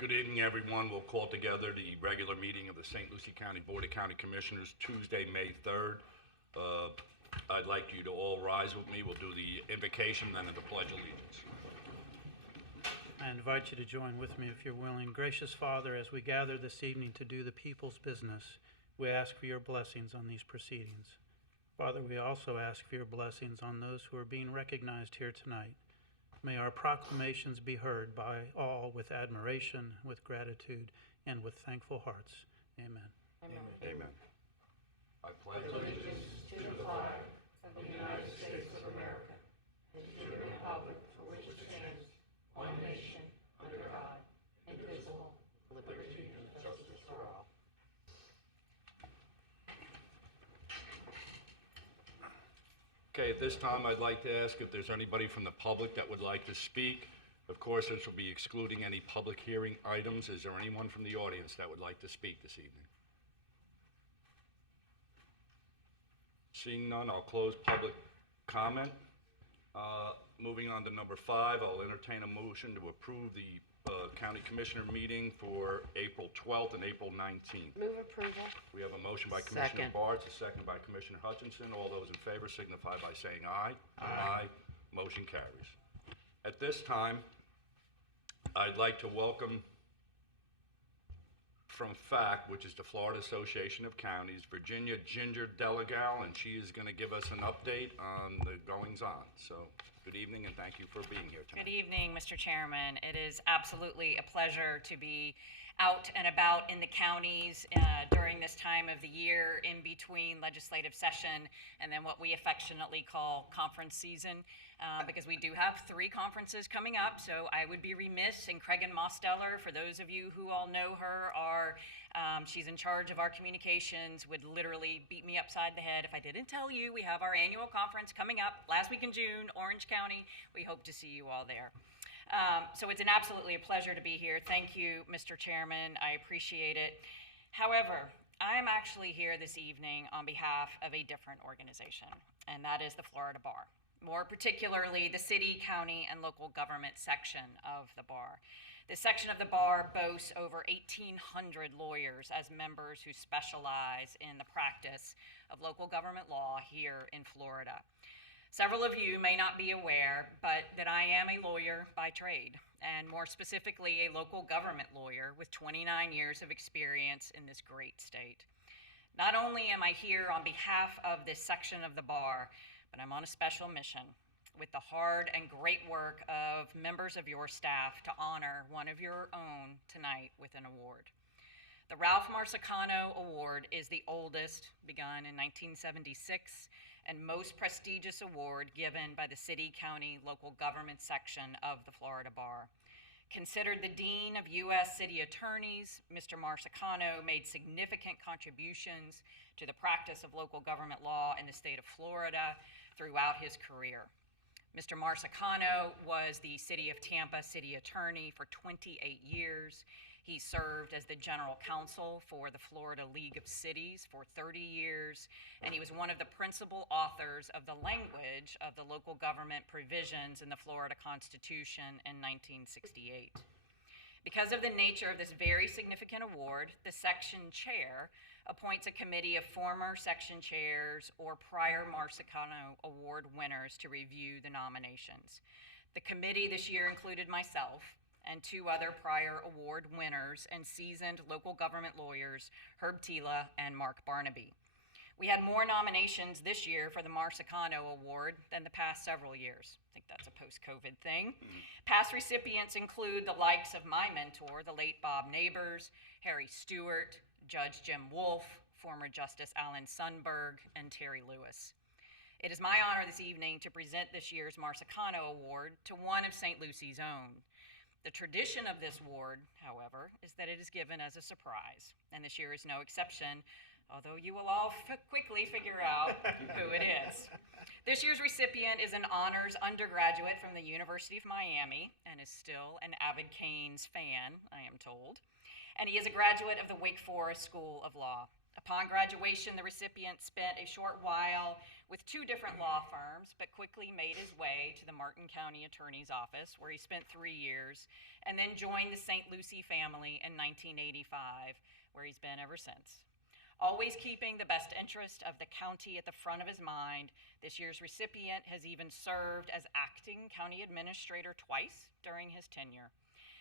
Good evening, everyone. We'll call together the regular meeting of the St. Lucie County Board of County Commissioners Tuesday, May 3rd. I'd like you to all rise with me. We'll do the invocation, then the Pledge of Allegiance. I invite you to join with me if you're willing. Gracious Father, as we gather this evening to do the people's business, we ask for your blessings on these proceedings. Father, we also ask for your blessings on those who are being recognized here tonight. May our proclamations be heard by all with admiration, with gratitude, and with thankful hearts. Amen. Amen. Amen. I pledge allegiance To the flag of the United States of America and to the republic for which it stands, one nation, under God, indivisible, with liberty and justice for all. Okay, at this time, I'd like to ask if there's anybody from the public that would like to speak. Of course, this will be excluding any public hearing items. Is there anyone from the audience that would like to speak this evening? Seeing none, I'll close public comment. Moving on to number 5, I'll entertain a motion to approve the County Commissioner meeting for April 12th and April 19th. Move approval. We have a motion by Commissioner Second. Bartz, a second by Commissioner Hutchinson. All those in favor signify by saying aye. Aye. Motion carries. At this time, I'd like to welcome from FACT, which is the Florida Association of Counties, Virginia Ginger Delegal, and she is going to give us an update on the goings-on. So, good evening, and thank you for being here tonight. Good evening, Mr. Chairman. It is absolutely a pleasure to be out and about in the counties during this time of the year in between legislative session and then what we affectionately call conference season, because we do have 3 conferences coming up. So I would be remiss, and Cregan Mosteller, for those of you who all know her, she's in charge of our communications, would literally beat me upside the head if I didn't tell you we have our annual conference coming up last week in June, Orange County. We hope to see you all there. So it's absolutely a pleasure to be here. Thank you, Mr. Chairman. I appreciate it. However, I'm actually here this evening on behalf of a different organization, and that is the Florida Bar. More particularly, the city, county, and local government section of the bar. This section of the bar boasts over 1,800 lawyers as members who specialize in the practice of local government law here in Florida. Several of you may not be aware, but that I am a lawyer by trade, and more specifically, a local government lawyer with 29 years of experience in this great state. Not only am I here on behalf of this section of the bar, but I'm on a special mission with the hard and great work of members of your staff to honor one of your own tonight with an award. The Ralph Marsicano Award is the oldest, begun in 1976, and most prestigious award given by the city, county, local government section of the Florida Bar. Considered the Dean of U.S. City Attorneys, Mr. Marsicano made significant contributions to the practice of local government law in the state of Florida throughout his career. Mr. Marsicano was the City of Tampa City Attorney for 28 years. He served as the General Counsel for the Florida League of Cities for 30 years, and he was one of the principal authors of the language of the local government provisions in the Florida Constitution in 1968. Because of the nature of this very significant award, the section chair appoints a committee of former section chairs or prior Marsicano Award winners to review the nominations. The committee this year included myself and 2 other prior award winners and seasoned local government lawyers, Herb Tila and Mark Barnaby. We had more nominations this year for the Marsicano Award than the past several years. I think that's a post-COVID thing. Past recipients include the likes of my mentor, the late Bob Neighbors, Harry Stewart, Judge Jim Wolfe, former Justice Alan Sundberg, and Terry Lewis. It is my honor this evening to present this year's Marsicano Award to one of St. Lucie's own. The tradition of this award, however, is that it is given as a surprise, and this year is no exception, although you will all quickly figure out who it is. This year's recipient is an honors undergraduate from the University of Miami and is still an avid Canes fan, I am told. And he is a graduate of the Wake Forest School of Law. Upon graduation, the recipient spent a short while with 2 different law firms, but quickly made his way to the Martin County Attorney's Office, where he spent 3 years, and then joined the St. Lucie family in 1985, where he's been ever since. Always keeping the best interest of the county at the front of his mind, this year's recipient has even served as acting county administrator twice during his tenure.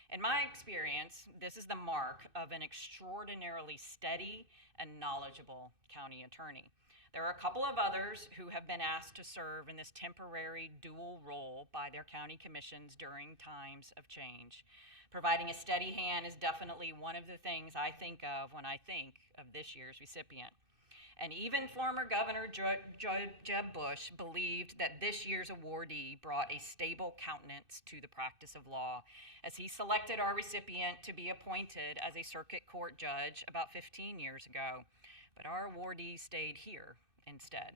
In my experience, this is the mark of an extraordinarily steady and knowledgeable county attorney. There are a couple of others who have been asked to serve in this temporary dual role by their county commissions during times of change. Providing a steady hand is definitely one of the things I think of when I think of this year's recipient. And even former Governor Jeb Bush believed that this year's awardee brought a stable countenance to the practice of law, as he selected our recipient to be appointed as a circuit court judge about 15 years ago. But our awardee stayed here instead.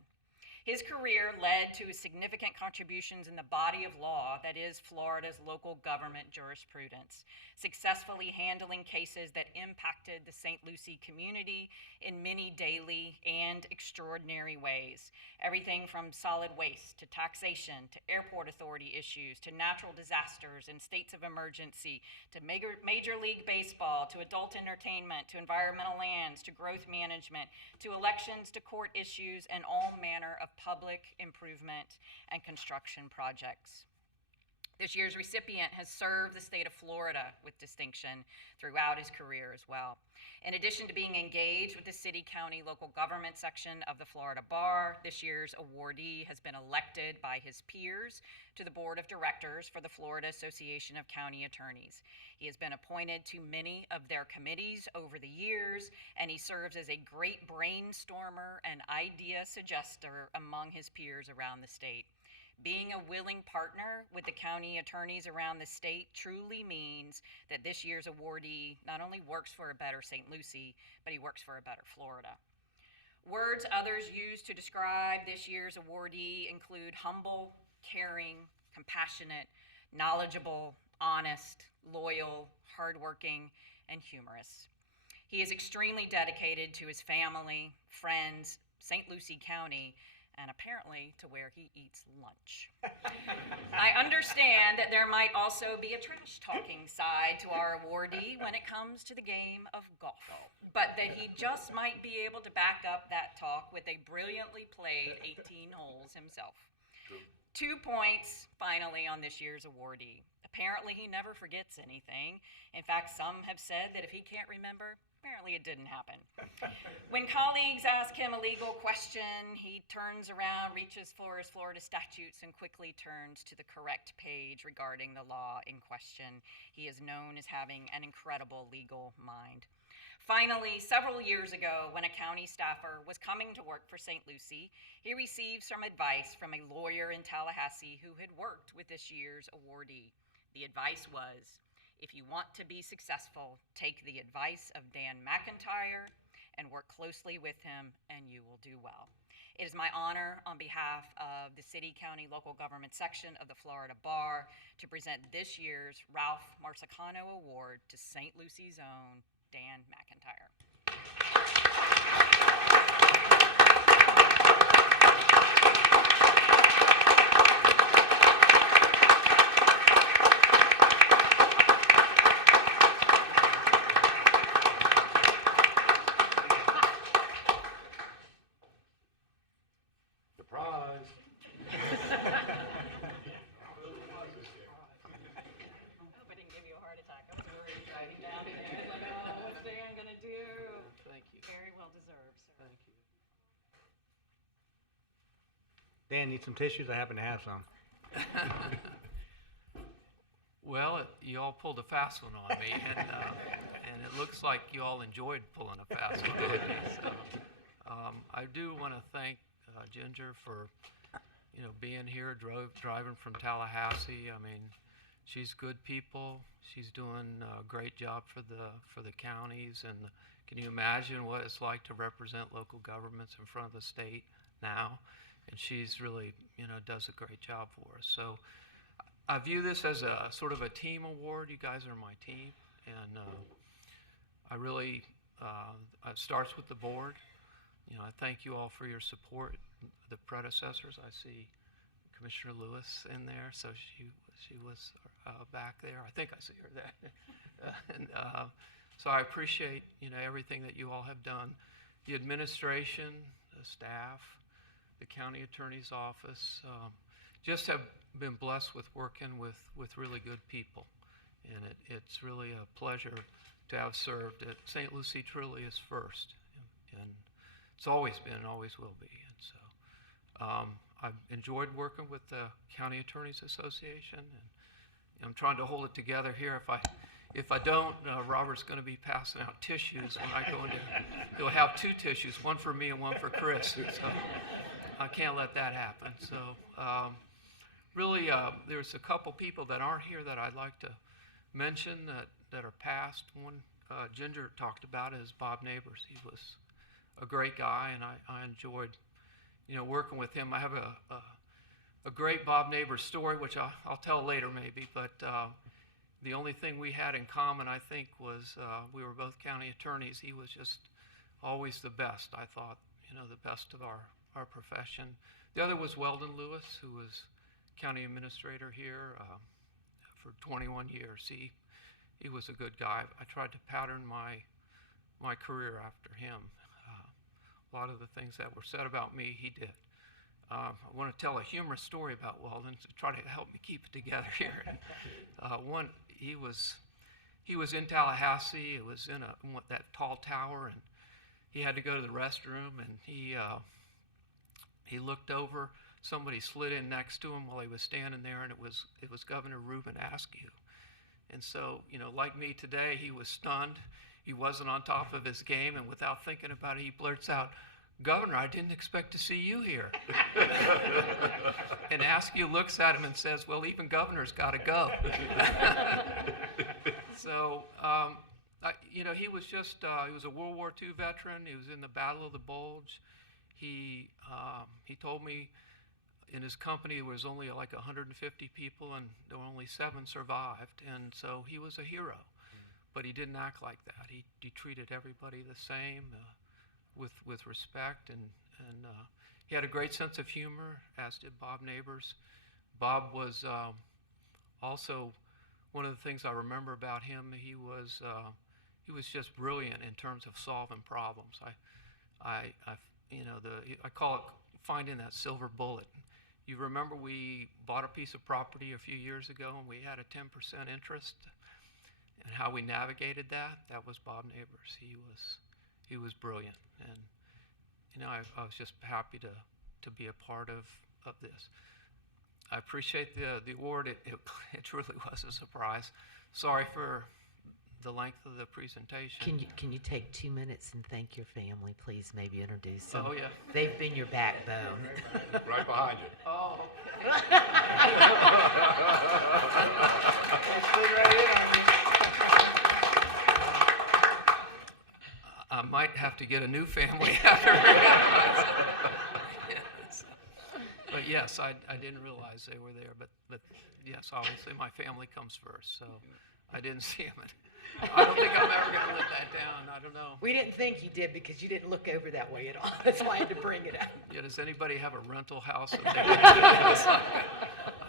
His career led to his significant contributions in the body of law that is Florida's local government jurisprudence, successfully handling cases that impacted the St. Lucie community in many daily and extraordinary ways. Everything from solid waste to taxation to airport authority issues to natural disasters and states of emergency to Major League Baseball to adult entertainment to environmental lands to growth management to elections to court issues and all manner of public improvement and construction projects. This year's recipient has served the state of Florida with distinction throughout his career as well. In addition to being engaged with the city, county, local government section of the Florida Bar, this year's awardee has been elected by his peers to the board of directors for the Florida Association of County Attorneys. He has been appointed to many of their committees over the years, and he serves as a great brainstormer and idea suggester among his peers around the state. Being a willing partner with the county attorneys around the state truly means that this year's awardee not only works for a better St. Lucie, but he works for a better Florida. Words others use to describe this year's awardee include humble, caring, compassionate, knowledgeable, honest, loyal, hardworking, and humorous. He is extremely dedicated to his family, friends, St. Lucie County, and apparently to where he eats lunch. I understand that there might also be a trash-talking side to our awardee when it comes to the game of golf, but that he just might be able to back up that talk with a brilliantly played 18 holes himself. 2 points, finally, on this year's awardee. Apparently, he never forgets anything. In fact, some have said that if he can't remember, apparently it didn't happen. When colleagues ask him a legal question, he turns around, reaches for his Florida statutes, and quickly turns to the correct page regarding the law in question. He is known as having an incredible legal mind. Finally, several years ago, when a county staffer was coming to work for St. Lucie, he received some advice from a lawyer in Tallahassee who had worked with this year's awardee. The advice was, if you want to be successful, take the advice of Dan McIntyre and work closely with him, and you will do well. It is my honor on behalf of the City, County, Local Government section of the Florida Bar to present this year's Ralph Marsicano Award to St. Lucie's own Dan McIntyre. Dan, need some tissues? I happen to have some. Well, you all pulled a fast one on me, and it looks like you all enjoyed pulling a fast one on me. So, I do want to thank Ginger for, being here, driving from Tallahassee. I mean, she's good people. She's doing a great job for the counties, and can you imagine what it's like to represent local governments in front of the state now? And she's really, does a great job for us. So I view this as a sort of a team award. You guys are my team, and I really, it starts with the board. I thank you all for your support. The predecessors, I see Commissioner Lewis in there, so she was back there. I think I see her there. And so I appreciate everything that you all have done. The administration, the staff, the county attorney's office, just have been blessed with working with really good people, and it's really a pleasure to have served at St. Lucie. Truly is first, and it's always been and always will be. And so I've enjoyed working with the County Attorneys Association, and I'm trying to hold it together here. If I don't, Robert's going to be passing out tissues when I go into. He'll have 2 tissues, one for me and one for Chris. So I can't let that happen. So really, there's a couple people that aren't here that I'd like to mention that are past. One Ginger talked about is Bob Neighbors. He was a great guy, and I enjoyed working with him. I have a great Bob Neighbors story, which I'll tell later maybe, but the only thing we had in common, I think, was we were both county attorneys. He was just always the best, I thought, the best of our profession. The other was Weldon Lewis, who was county administrator here for 21 years. He was a good guy. I tried to pattern my career after him. A lot of the things that were said about me, he did. I want to tell a humorous story about Weldon to try to help me keep it together here. One, he was in Tallahassee. It was in that tall tower, and he had to go to the restroom, and he looked over. Somebody slid in next to him while he was standing there, and it was Governor Reuben Askew. And so, like me today, he was stunned. He wasn't on top of his game, and without thinking about it, he blurts out, "Governor, I didn't expect to see you here." And Askew looks at him and says, "Well, even governors got to go." So, he was he was a World War II veteran. He was in the Battle of the Bulge. He told me in his company there was only like 150 people, and there were only 7 survived. And so he was a hero, but he didn't act like that. He treated everybody the same. With respect, and he had a great sense of humor, as did Bob Neighbors. Bob was also one of the things I remember about him. He was just brilliant in terms of solving problems. I call it finding that silver bullet. You remember we bought a piece of property a few years ago, and we had a 10% interest, and how we navigated that. That was Bob Neighbors. He was brilliant, and I was just happy to be a part of this. I appreciate the award. It truly was a surprise. Sorry for the length of the presentation. Can you take 2 minutes and thank your family, please? Maybe introduce them. Oh, yeah. They've been your backbone. Right behind you. Oh, I might have to get a new family after that. Yes. But yes, I didn't realize they were there. But yes, obviously my family comes first, so I didn't see them. I don't think I'm ever going to live that down. I don't know. We didn't think you did because you didn't look over that way at all. That's why I had to bring it up. Yeah, does anybody have a rental house? That they can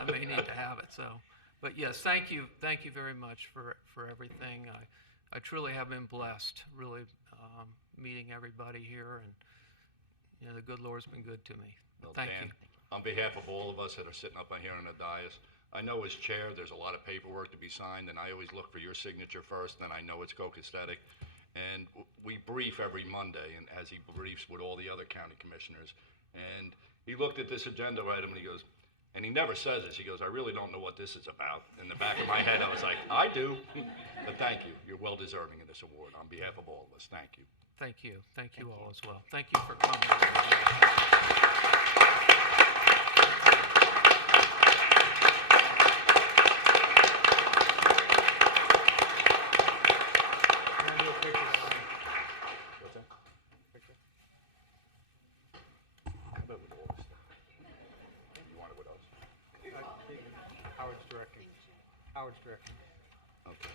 I may need to have it. So, but yes, thank you very much for everything. I truly have been blessed, really meeting everybody here, and the good Lord's been good to me. Well, Thank Dan, you. on behalf of all of us that are sitting up here on the dais, I know as chair, there's a lot of paperwork to be signed, and I always look for your signature first, and I know it's copacetic. And we brief every Monday, and as he briefs with all the other county commissioners. And he looked at this agenda item, and he goes, and he never says this, he goes, "I really don't know what this is about." In the back of my head, I was like, I do. But thank you. You're well deserving of this award on behalf of all of us. Thank you. Thank you. Thank you all as well. Thank you for coming. Howard's directing. Okay.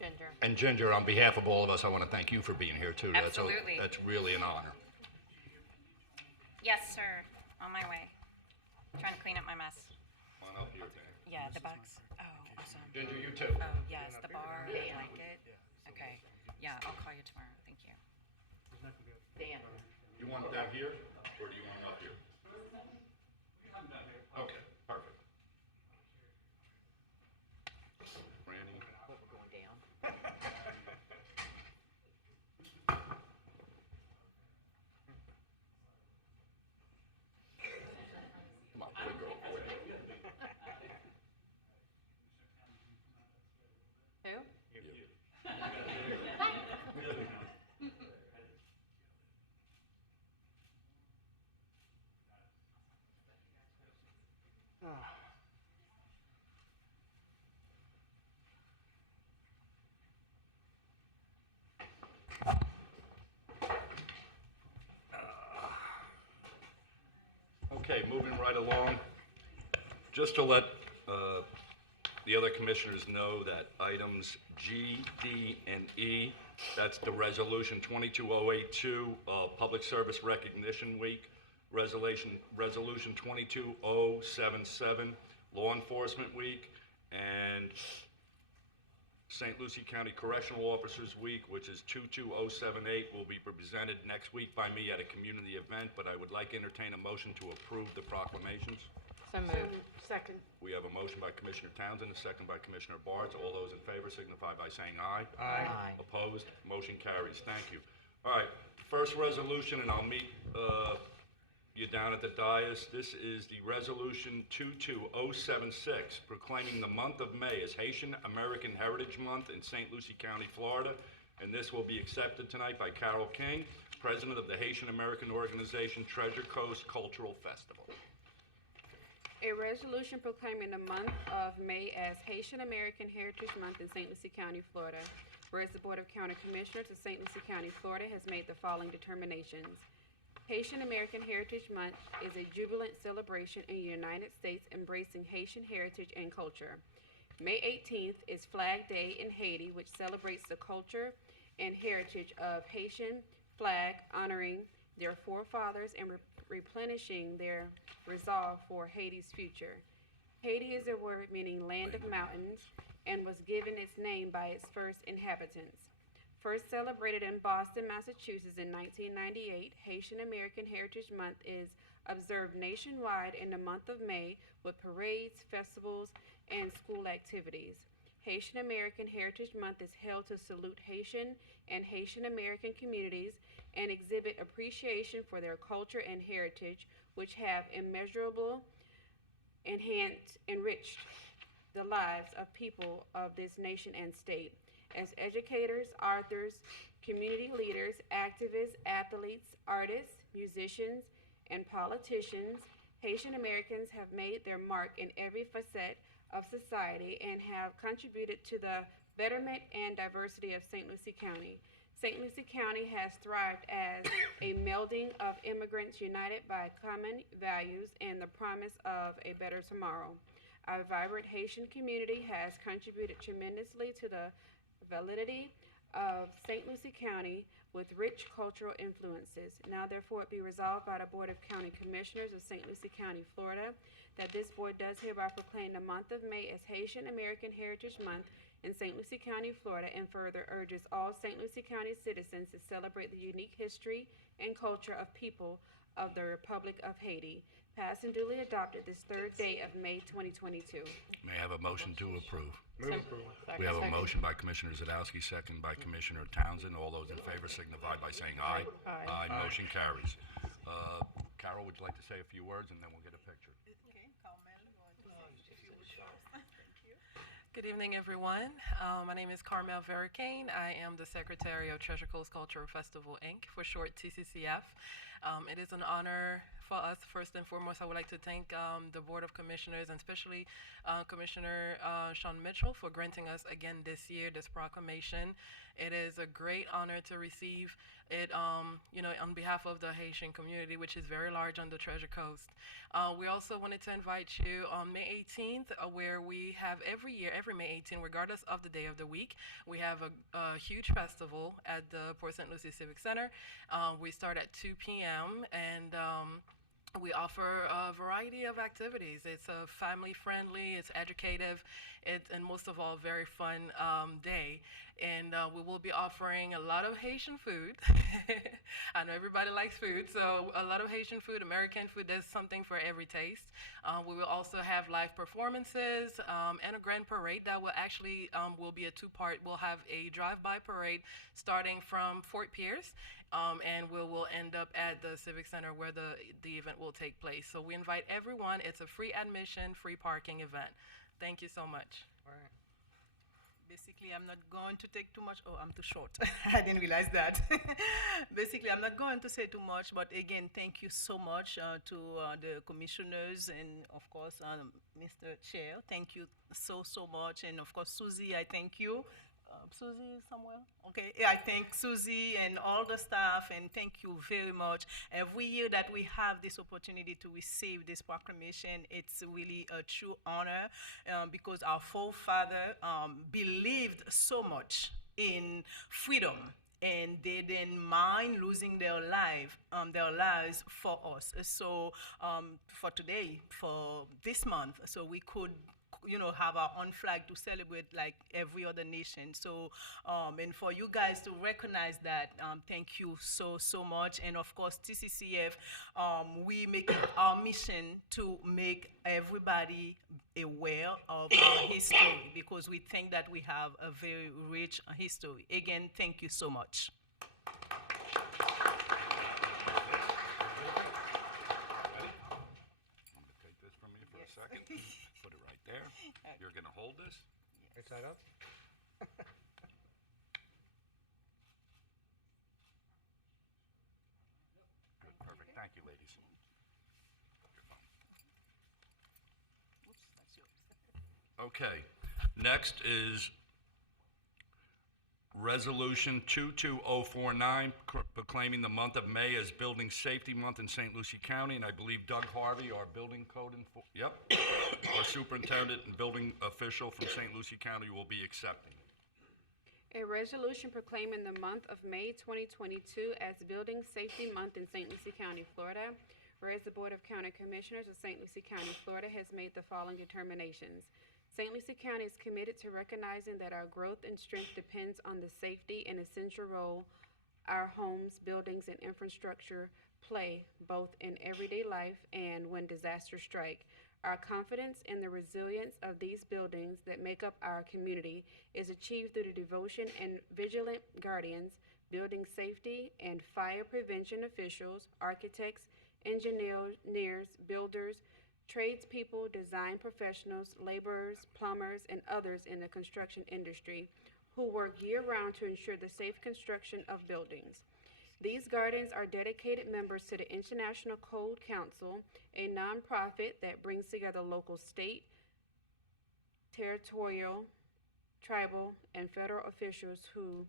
Ginger. And Ginger, on behalf of all of us, I want to thank you for being here too. Absolutely. That's really an honor. Yes, sir. On my way. Trying to clean up my mess. Come on up here, Dan. Yeah, the box. Oh, awesome. Ginger, you too. Oh, yes, the bar. I like it. Okay. Yeah, I'll call you tomorrow. Thank you. Dan. You want them here, or do you want them up here? Okay, perfect. Randy? What, we're going down? Come on, quick, girl, quick. Who? Okay, moving right along. Just to let the other commissioners know that items G, D, and E, that's the resolution 22082, Public Service Recognition Week, resolution 22077, Law Enforcement Week, and St. Lucie County Correctional Officers Week, which is 22078, will be presented next week by me at a community event, but I would like to entertain a motion to approve the proclamations. So moved. Second. We have a motion by Commissioner Townsend, a second by Commissioner Bartz. All those in favor signify by saying aye. Aye. Opposed? Motion carries. Thank you. All right, first resolution, and I'll meet you down at the dais. This is the resolution 22076, proclaiming the month of May as Haitian American Heritage Month in St. Lucie County, Florida. And this will be accepted tonight by Carol King, President of the Haitian American organization Treasure Coast Cultural Festival. A resolution proclaiming the month of May as Haitian American Heritage Month in St. Lucie County, Florida. Whereas the Board of County Commissioners of St. Lucie County, Florida has made the following determinations. Haitian American Heritage Month is a jubilant celebration in the United States embracing Haitian heritage and culture. May 18th is Flag Day in Haiti, which celebrates the culture and heritage of Haitian flag, honoring their forefathers and replenishing their resolve for Haiti's future. Haiti is a word meaning land of mountains and was given its name by its first inhabitants. First celebrated in Boston, Massachusetts in 1998, Haitian American Heritage Month is observed nationwide in the month of May with parades, festivals, and school activities. Haitian American Heritage Month is held to salute Haitian and Haitian American communities and exhibit appreciation for their culture and heritage, which have enriched the lives of people of this nation and state. As educators, authors, community leaders, activists, athletes, artists, musicians, and politicians, Haitian Americans have made their mark in every facet of society and have contributed to the betterment and diversity of St. Lucie County. St. Lucie County has thrived as a melding of immigrants united by common values and the promise of a better tomorrow. Our vibrant Haitian community has contributed tremendously to the validity of St. Lucie County with rich cultural influences. Now therefore it be resolved by the Board of County Commissioners of St. Lucie County, Florida, that this board does hereby proclaim the month of May as Haitian American Heritage Month in St. Lucie County, Florida, and further urges all St. Lucie County citizens to celebrate the unique history and culture of people of the Republic of Haiti. Passed and duly adopted this third day of May 2022. May I have a motion to approve? Move approval. We have a motion by Commissioner Zadowski, second by Commissioner Townsend. All those in favor signify by saying aye. Aye. Motion carries. Carol, would you like to say a few words, and then we'll get a picture? Good evening, everyone. My name is Carmel Vericane. I am the Secretary of Treasure Coast Cultural Festival, Inc., for short TCCF. It is an honor for us. First and foremost, I would like to thank the Board of Commissioners, and especially Commissioner Sean Mitchell, for granting us again this year this proclamation. It is a great honor to receive it, on behalf of the Haitian community, which is very large on the Treasure Coast. We also wanted to invite you on May 18th, where we have every May 18th, regardless of the day of the week, we have a huge festival at the Port St. Lucie Civic Center. We start at 2 p.m. and we offer a variety of activities. It's a family-friendly, it's educative, and most of all, very fun day. And we will be offering a lot of Haitian food. I know everybody likes food, so a lot of Haitian food, American food, there's something for every taste. We will also have live performances and a grand parade that will actually will be a two-part. We'll have a drive-by parade starting from Fort Pierce, and we will end up at the Civic Center where the event will take place. So we invite everyone. It's a free admission, free parking event. Thank you so much. Basically, I'm not going to take too much. Oh, I'm too short. I didn't realize that. Basically, I'm not going to say too much, but again, thank you so much to the commissioners and, of course, Mr. Chair. Thank you so much. And, of course, Susie, I thank you. Susie somewhere? Okay. Yeah, I thank Susie and all the staff, and thank you very much. Every year that we have this opportunity to receive this proclamation, it's really a true honor because our forefather believed so much in freedom, and they didn't mind losing their lives for us. So for today, for this month, so we could have our own flag to celebrate like every other nation. So, and for you guys to recognize that, thank you so much. And of course, TCCF, we make it our mission to make everybody aware of our history because we think that we have a very rich history. Again, thank you so much. Take this from me for a second. Put it right there. You're going to hold this? Right side up. Good, perfect. Thank you, ladies. Okay, next is Resolution 22049, proclaiming the month of May as Building Safety Month in St. Lucie County, and I believe Doug Harvey, our building code our superintendent and building official from St. Lucie County will be accepting. A resolution proclaiming the month of May 2022 as Building Safety Month in St. Lucie County, Florida. Whereas the Board of County Commissioners of St. Lucie County, Florida has made the following determinations. St. Lucie County is committed to recognizing that our growth and strength depends on the safety and essential role our homes, buildings, and infrastructure play both in everyday life and when disasters strike. Our confidence in the resilience of these buildings that make up our community is achieved through the devotion and vigilant guardians, building safety and fire prevention officials, architects, engineers, builders, tradespeople, design professionals, laborers, plumbers, and others in the construction industry who work year-round to ensure the safe construction of buildings. These guardians are dedicated members to the International Code Council, a nonprofit that brings together local, state, territorial, tribal, and federal officials who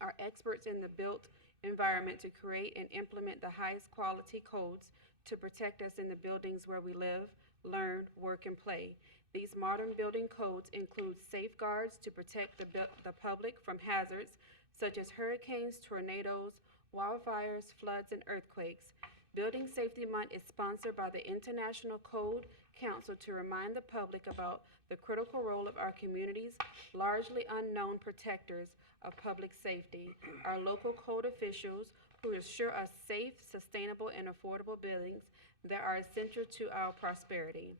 are experts in the built environment to create and implement the highest quality codes to protect us in the buildings where we live, learn, work, and play. These modern building codes include safeguards to protect the public from hazards such as hurricanes, tornadoes, wildfires, floods, and earthquakes. Building Safety Month is sponsored by the International Code Council to remind the public about the critical role of our communities, largely unknown protectors of public safety. Our local code officials who assure us safe, sustainable, and affordable buildings that are essential to our prosperity.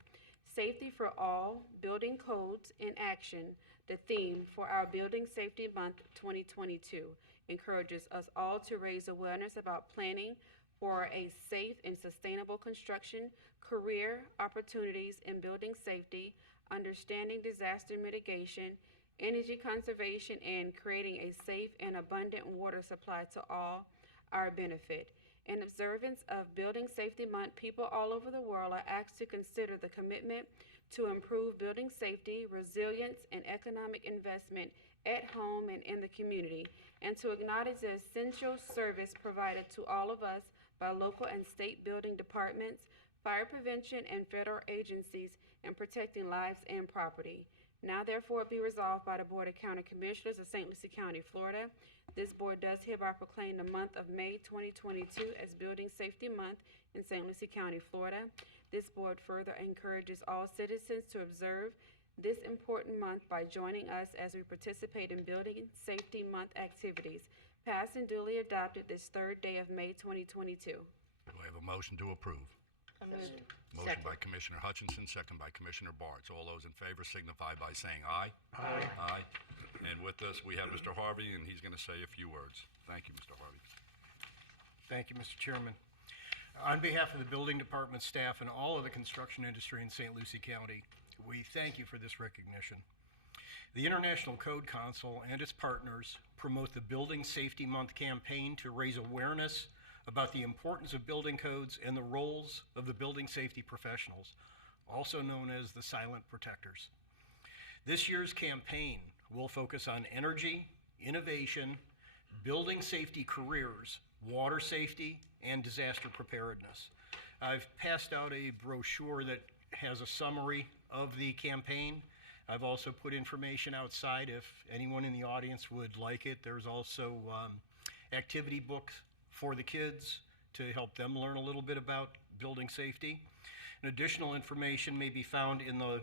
Safety for all, building codes in action, the theme for our Building Safety Month 2022, encourages us all to raise awareness about planning for a safe and sustainable construction, career opportunities in building safety, understanding disaster mitigation, energy conservation, and creating a safe and abundant water supply to all our benefit. In observance of Building Safety Month, people all over the world are asked to consider the commitment to improve building safety, resilience, and economic investment at home and in the community, and to acknowledge the essential service provided to all of us by local and state building departments, fire prevention, and federal agencies in protecting lives and property. Now therefore be resolved by the Board of County Commissioners of St. Lucie County, Florida, This board does hereby proclaim the month of May 2022 as Building Safety Month in St. Lucie County, Florida. This board further encourages all citizens to observe this important month by joining us as we participate in Building Safety Month activities. Passed and duly adopted this third day of May 2022. Do I have a motion to approve? Motion by Commissioner Hutchinson, second by Commissioner Bartz. All those in favor signify by saying aye. Aye. Aye. And with us, we have Mr. Harvey, and he's going to say a few words. Thank you, Mr. Harvey. Thank you, Mr. Chairman. On behalf of the building department staff and all of the construction industry in St. Lucie County, we thank you for this recognition. The International Code Council and its partners promote the Building Safety Month campaign to raise awareness about the importance of building codes and the roles of the building safety professionals, also known as the silent protectors. This year's campaign will focus on energy, innovation, building safety careers, water safety, and disaster preparedness. I've passed out a brochure that has a summary of the campaign. I've also put information outside if anyone in the audience would like it. There's also activity books for the kids to help them learn a little bit about building safety. And additional information may be found in the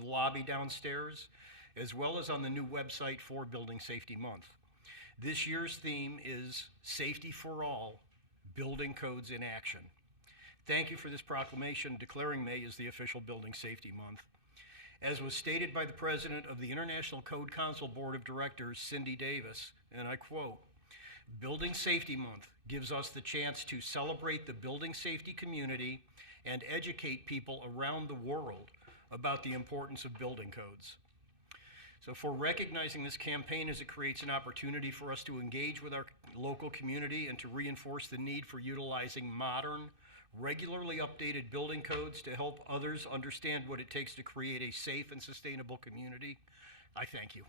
lobby downstairs, as well as on the new website for Building Safety Month. This year's theme is Safety for All, Building Codes in Action. Thank you for this proclamation declaring May as the official Building Safety Month. As was stated by the President of the International Code Council Board of Directors, Cindy Davis, and I quote, "Building Safety Month gives us the chance to celebrate the building safety community and educate people around the world about the importance of building codes." So for recognizing this campaign as it creates an opportunity for us to engage with our local community and to reinforce the need for utilizing modern, regularly updated building codes to help others understand what it takes to create a safe and sustainable community, I thank you.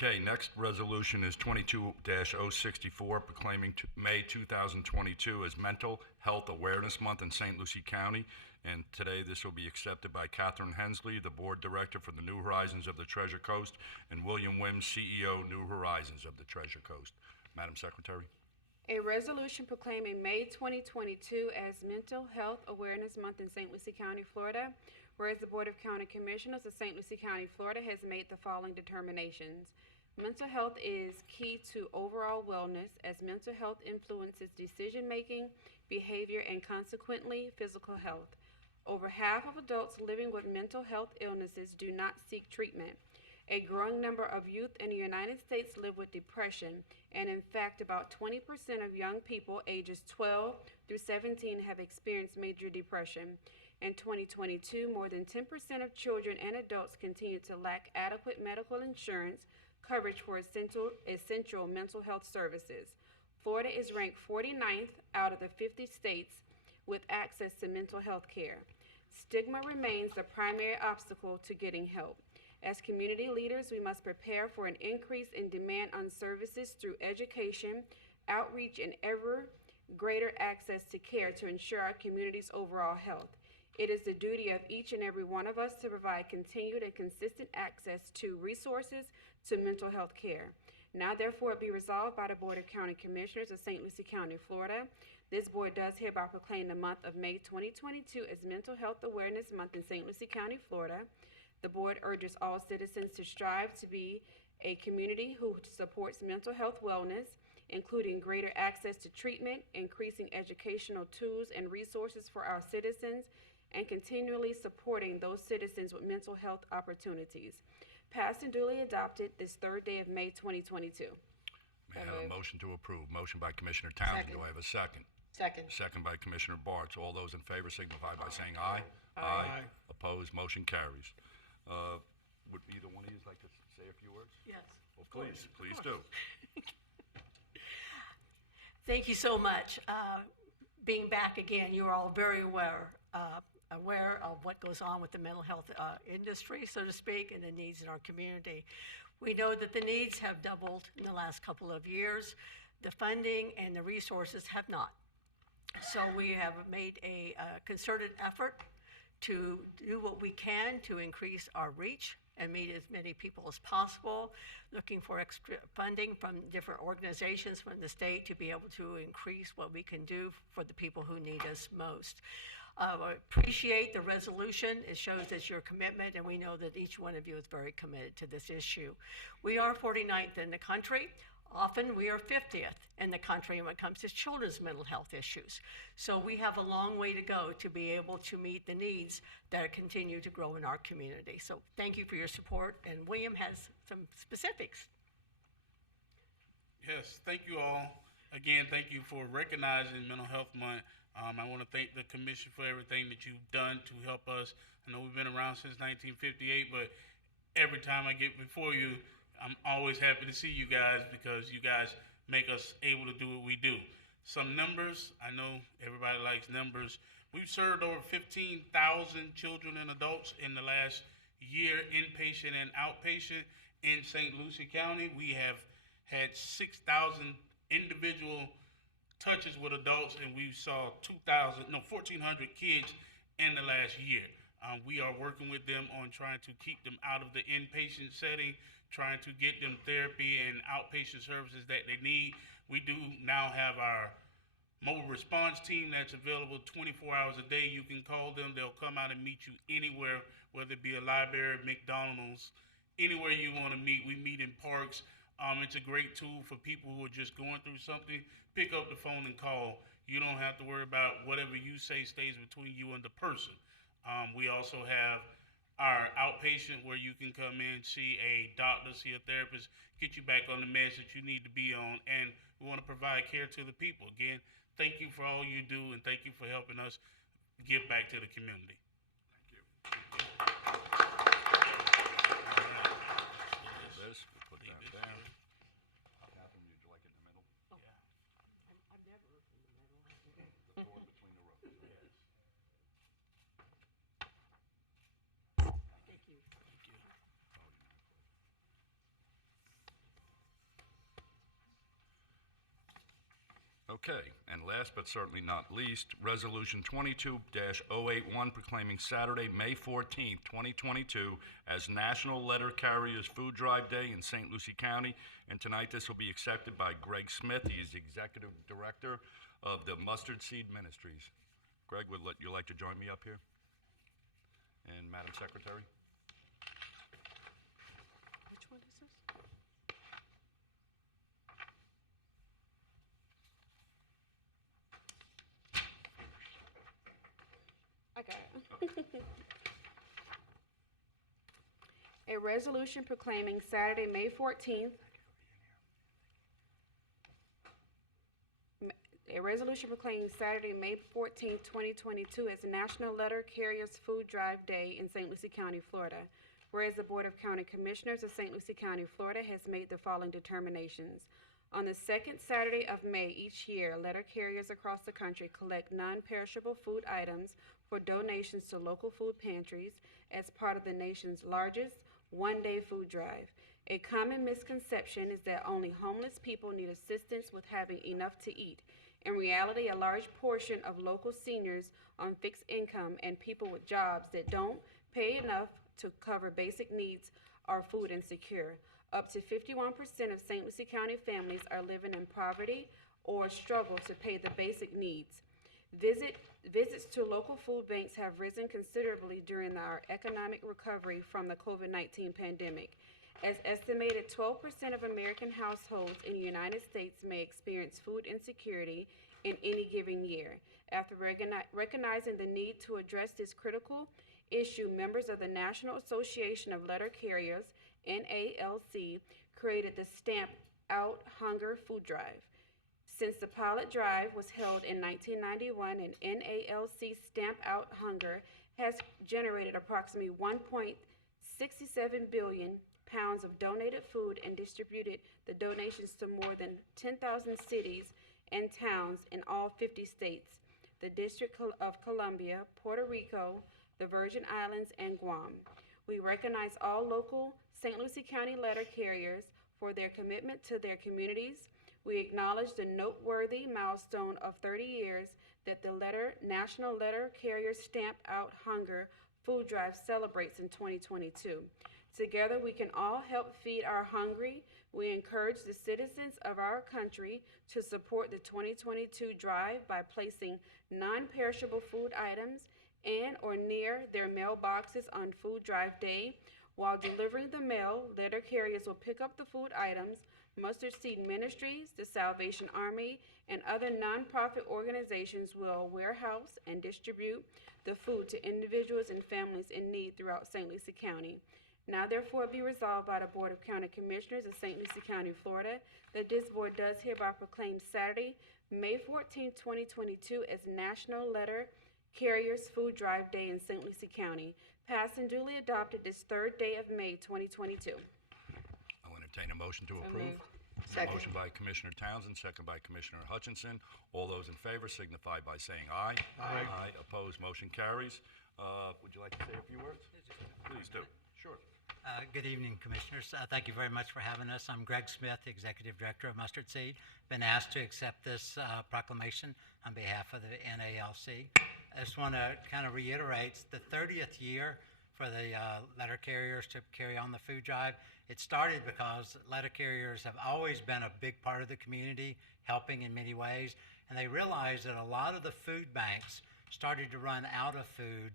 Okay, next resolution is 22-064, proclaiming May 2022 as Mental Health Awareness Month in St. Lucie County. And today this will be accepted by Catherine Hensley, the Board Director for the New Horizons of the Treasure Coast, and William Wims, CEO, New Horizons of the Treasure Coast. Madam Secretary. A resolution proclaiming May 2022 as Mental Health Awareness Month in St. Lucie County, Florida. Whereas the Board of County Commissioners of St. Lucie County, Florida has made the following determinations. Mental health is key to overall wellness as mental health influences decision-making, behavior, and consequently, physical health. Over half of adults living with mental health illnesses do not seek treatment. A growing number of youth in the United States live with depression, and in fact, about 20% of young people ages 12 through 17 have experienced major depression. In 2022, more than 10% of children and adults continue to lack adequate medical insurance coverage for essential mental health services. Florida is ranked 49th out of the 50 states with access to mental health care. Stigma remains the primary obstacle to getting help. As community leaders, we must prepare for an increase in demand on services through education, outreach, and ever greater access to care to ensure our community's overall health. It is the duty of each and every one of us to provide continued and consistent access to resources to mental health care. Now, therefore, it be resolved by the Board of County Commissioners of St. Lucie County, Florida. This board does hereby proclaim the month of May 2022 as Mental Health Awareness Month in St. Lucie County, Florida. The board urges all citizens to strive to be a community who supports mental health wellness, including greater access to treatment, increasing educational tools and resources for our citizens, and continually supporting those citizens with mental health opportunities. Passed and duly adopted this third day of May 2022. May I have a motion to approve? Motion by Commissioner Townsend. Do I have a second? Second. Second by Commissioner Bartz. All those in favor signify by saying aye. Aye. Opposed, motion carries. Would either one of you like to say a few words? Yes. Well, please do. Thank you so much. Being back again, you're all very aware aware of what goes on with the mental health industry, so to speak, and the needs in our community. We know that the needs have doubled in the last couple of years. The funding and the resources have not. So we have made a concerted effort to do what we can to increase our reach and meet as many people as possible, looking for extra funding from different organizations from the state to be able to increase what we can do for the people who need us most. I appreciate the resolution. It shows that your commitment, and we know that each one of you is very committed to this issue. We are 49th in the country. Often we are 50th in the country when it comes to children's mental health issues. So we have a long way to go to be able to meet the needs that continue to grow in our community. So thank you for your support, and William has some specifics. Yes, thank you all. Again, thank you for recognizing Mental Health Month. I want to thank the commission for everything that you've done to help us. I know we've been around since 1958, but every time I get before you, I'm always happy to see you guys because you guys make us able to do what we do. Some numbers, I know everybody likes numbers. We've served over 15,000 children and adults in the last year, inpatient and outpatient in St. Lucie County. We have had 6,000 individual touches with adults, and we saw 1,400 kids in the last year. We are working with them on trying to keep them out of the inpatient setting, trying to get them therapy and outpatient services that they need. We do now have our mobile response team that's available 24 hours a day. You can call them. They'll come out and meet you anywhere, whether it be a library, McDonald's, anywhere you want to meet. We meet in parks. It's a great tool for people who are just going through something. Pick up the phone and call. You don't have to worry about whatever you say stays between you and the person. We also have our outpatient where you can come in, see a doctor, see a therapist, get you back on the meds that you need to be on, and we want to provide care to the people. Again, thank you for all you do, and thank you for helping us give back to the community. This, we'll put that down. Catherine, would you like it in the middle? I've never in the middle. The four between the rows. Yes. Thank you. Okay, and last but certainly not least, Resolution 22-081 proclaiming Saturday, May 14th, 2022 as National Letter Carriers Food Drive Day in St. Lucie County. And tonight this will be accepted by Greg Smith. He is the Executive Director of the Mustard Seed Ministries. Greg, would you like to join me up here? And Madam Secretary? Which one is this? I got it. A resolution proclaiming Saturday, May 14th. A resolution proclaiming Saturday, May 14th, 2022 as National Letter Carriers Food Drive Day in St. Lucie County, Florida. Whereas the Board of County Commissioners of St. Lucie County, Florida has made the following determinations. On the second Saturday of May each year, letter carriers across the country collect non-perishable food items for donations to local food pantries as part of the nation's largest one-day food drive. A common misconception is that only homeless people need assistance with having enough to eat. In reality, a large portion of local seniors on fixed income and people with jobs that don't pay enough to cover basic needs are food insecure. Up to 51% of St. Lucie County families are living in poverty or struggle to pay the basic needs. Visits to local food banks have risen considerably during our economic recovery from the COVID-19 pandemic. As estimated, 12% of American households in the United States may experience food insecurity in any given year. After recognizing the need to address this critical issue, members of the National Association of Letter Carriers, NALC, created the Stamp Out Hunger Food Drive. Since the pilot drive was held in 1991, and NALC Stamp Out Hunger has generated approximately 1.67 billion pounds of donated food and distributed the donations to more than 10,000 cities and towns in all 50 states. the District of Columbia, Puerto Rico, the Virgin Islands, and Guam. We recognize all local St. Lucie County letter carriers for their commitment to their communities. We acknowledge the noteworthy milestone of 30 years that the National Letter Carrier Stamp Out Hunger Food Drive celebrates in 2022. Together, we can all help feed our hungry. We encourage the citizens of our country to support the 2022 drive by placing non-perishable food items and or near their mailboxes on Food Drive Day. While delivering the mail, letter carriers will pick up the food items. Mustard Seed Ministries, the Salvation Army, and other nonprofit organizations will warehouse and distribute the food to individuals and families in need throughout St. Lucie County. Now therefore be resolved by the Board of County Commissioners of St. Lucie County, Florida, that this board does hereby proclaim Saturday, May 14, 2022 as National Letter Carriers Food Drive Day in St. Lucie County, passed and duly adopted this third day of May 2022. I'll entertain a motion to approve. Second. Motion by Commissioner Townsend, second by Commissioner Hutchinson. All those in favor signify by saying aye. Aye. Opposed, motion carries. Would you like to say a few words? Please do. Sure. Good evening, Commissioners. Thank you very much for having us. I'm Greg Smith, Executive Director of Mustard Seed. Been asked to accept this proclamation on behalf of the NALC. I just want to kind of reiterate the 30th year for the letter carriers to carry on the food drive. It started because letter carriers have always been a big part of the community, helping in many ways, and they realized that a lot of the food banks started to run out of food.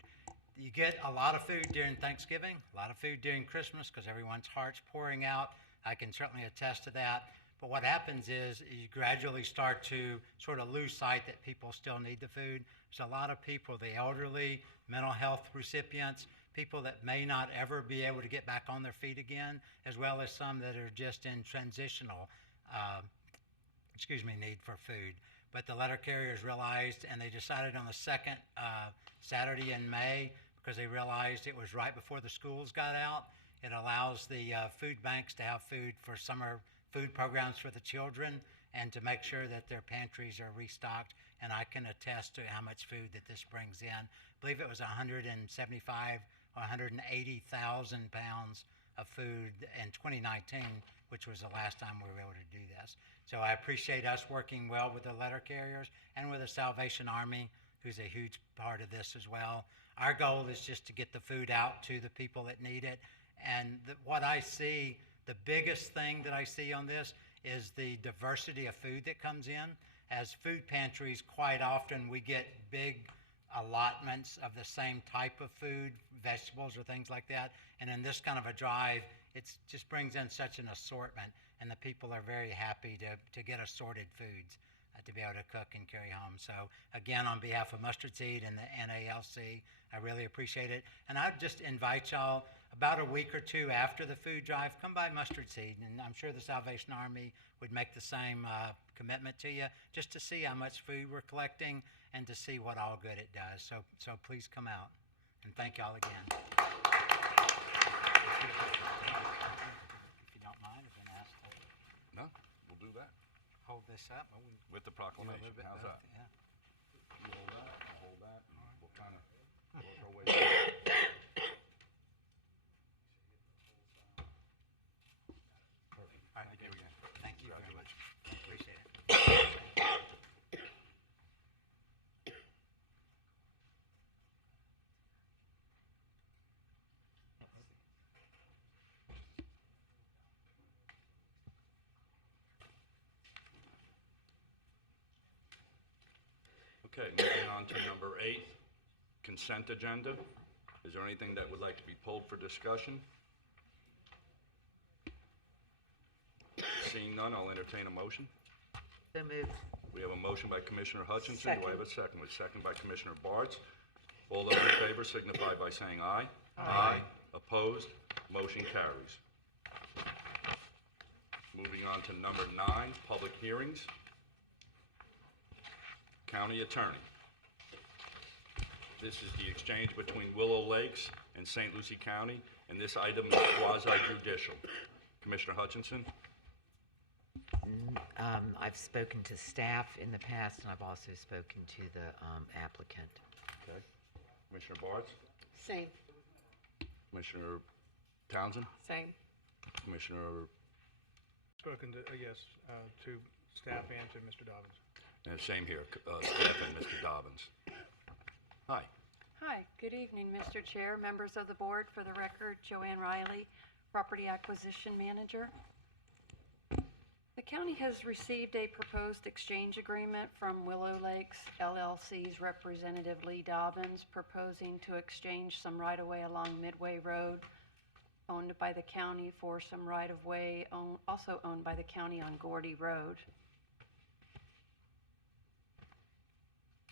You get a lot of food during Thanksgiving, a lot of food during Christmas because everyone's heart's pouring out. I can certainly attest to that. But what happens is you gradually start to sort of lose sight that people still need the food. There's a lot of people, the elderly, mental health recipients, people that may not ever be able to get back on their feet again, as well as some that are just in transitional, need for food. But the letter carriers realized, and they decided on the second Saturday in May, because they realized it was right before the schools got out. It allows the food banks to have food for summer food programs for the children and to make sure that their pantries are restocked. And I can attest to how much food that this brings in. I believe it was 175 or 180,000 pounds of food in 2019, which was the last time we were able to do this. So I appreciate us working well with the letter carriers and with the Salvation Army, who's a huge part of this as well. Our goal is just to get the food out to the people that need it. And what I see, the biggest thing that I see on this is the diversity of food that comes in. As food pantries, quite often we get big allotments of the same type of food, vegetables or things like that. And in this kind of a drive, it just brings in such an assortment, and the people are very happy to get assorted foods to be able to cook and carry home. So again, on behalf of Mustard Seed and the NALC, I really appreciate it. And I'd just invite y'all, about a week or two after the food drive, come by Mustard Seed, and I'm sure the Salvation Army would make the same commitment to you, just to see how much food we're collecting and to see what all good it does. So please come out, and thank y'all again. If you don't mind, I've been asked to No, we'll do that hold this up. with the proclamation. How's that? Yeah. You hold that, I'll hold that, and we'll kind of work our way through. Perfect. Thank you again. Thank you very much. Appreciate it. Okay, moving on to number 8, consent agenda. Is there anything that would like to be pulled for discussion? Seeing none, I'll entertain a motion. So moved. We have a motion by Commissioner Hutchinson. Do I have a second? A second by Commissioner Bartz. All those in favor signify by saying aye. Aye. Opposed? Motion carries. Moving on to number 9, public hearings. County Attorney. This is the exchange between Willow Lakes and St. Lucie County, and this item is quasi-judicial. Commissioner Hutchinson? I've spoken to staff in the past, and I've also spoken to the applicant. Okay. Commissioner Bartz? Same. Commissioner Townsend? Same. Commissioner, Spoken to, yes, to staff and to Mr. Dobbins. and same here, staff and Mr. Dobbins. Hi. Hi, good evening, Mr. Chair, members of the board. For the record, Joanne Riley, Property Acquisition Manager. The county has received a proposed exchange agreement from Willow Lakes LLC's representative Lee Dobbins, proposing to exchange some right-of-way along Midway Road, owned by the county, for some right-of-way also owned by the county on Gordy Road.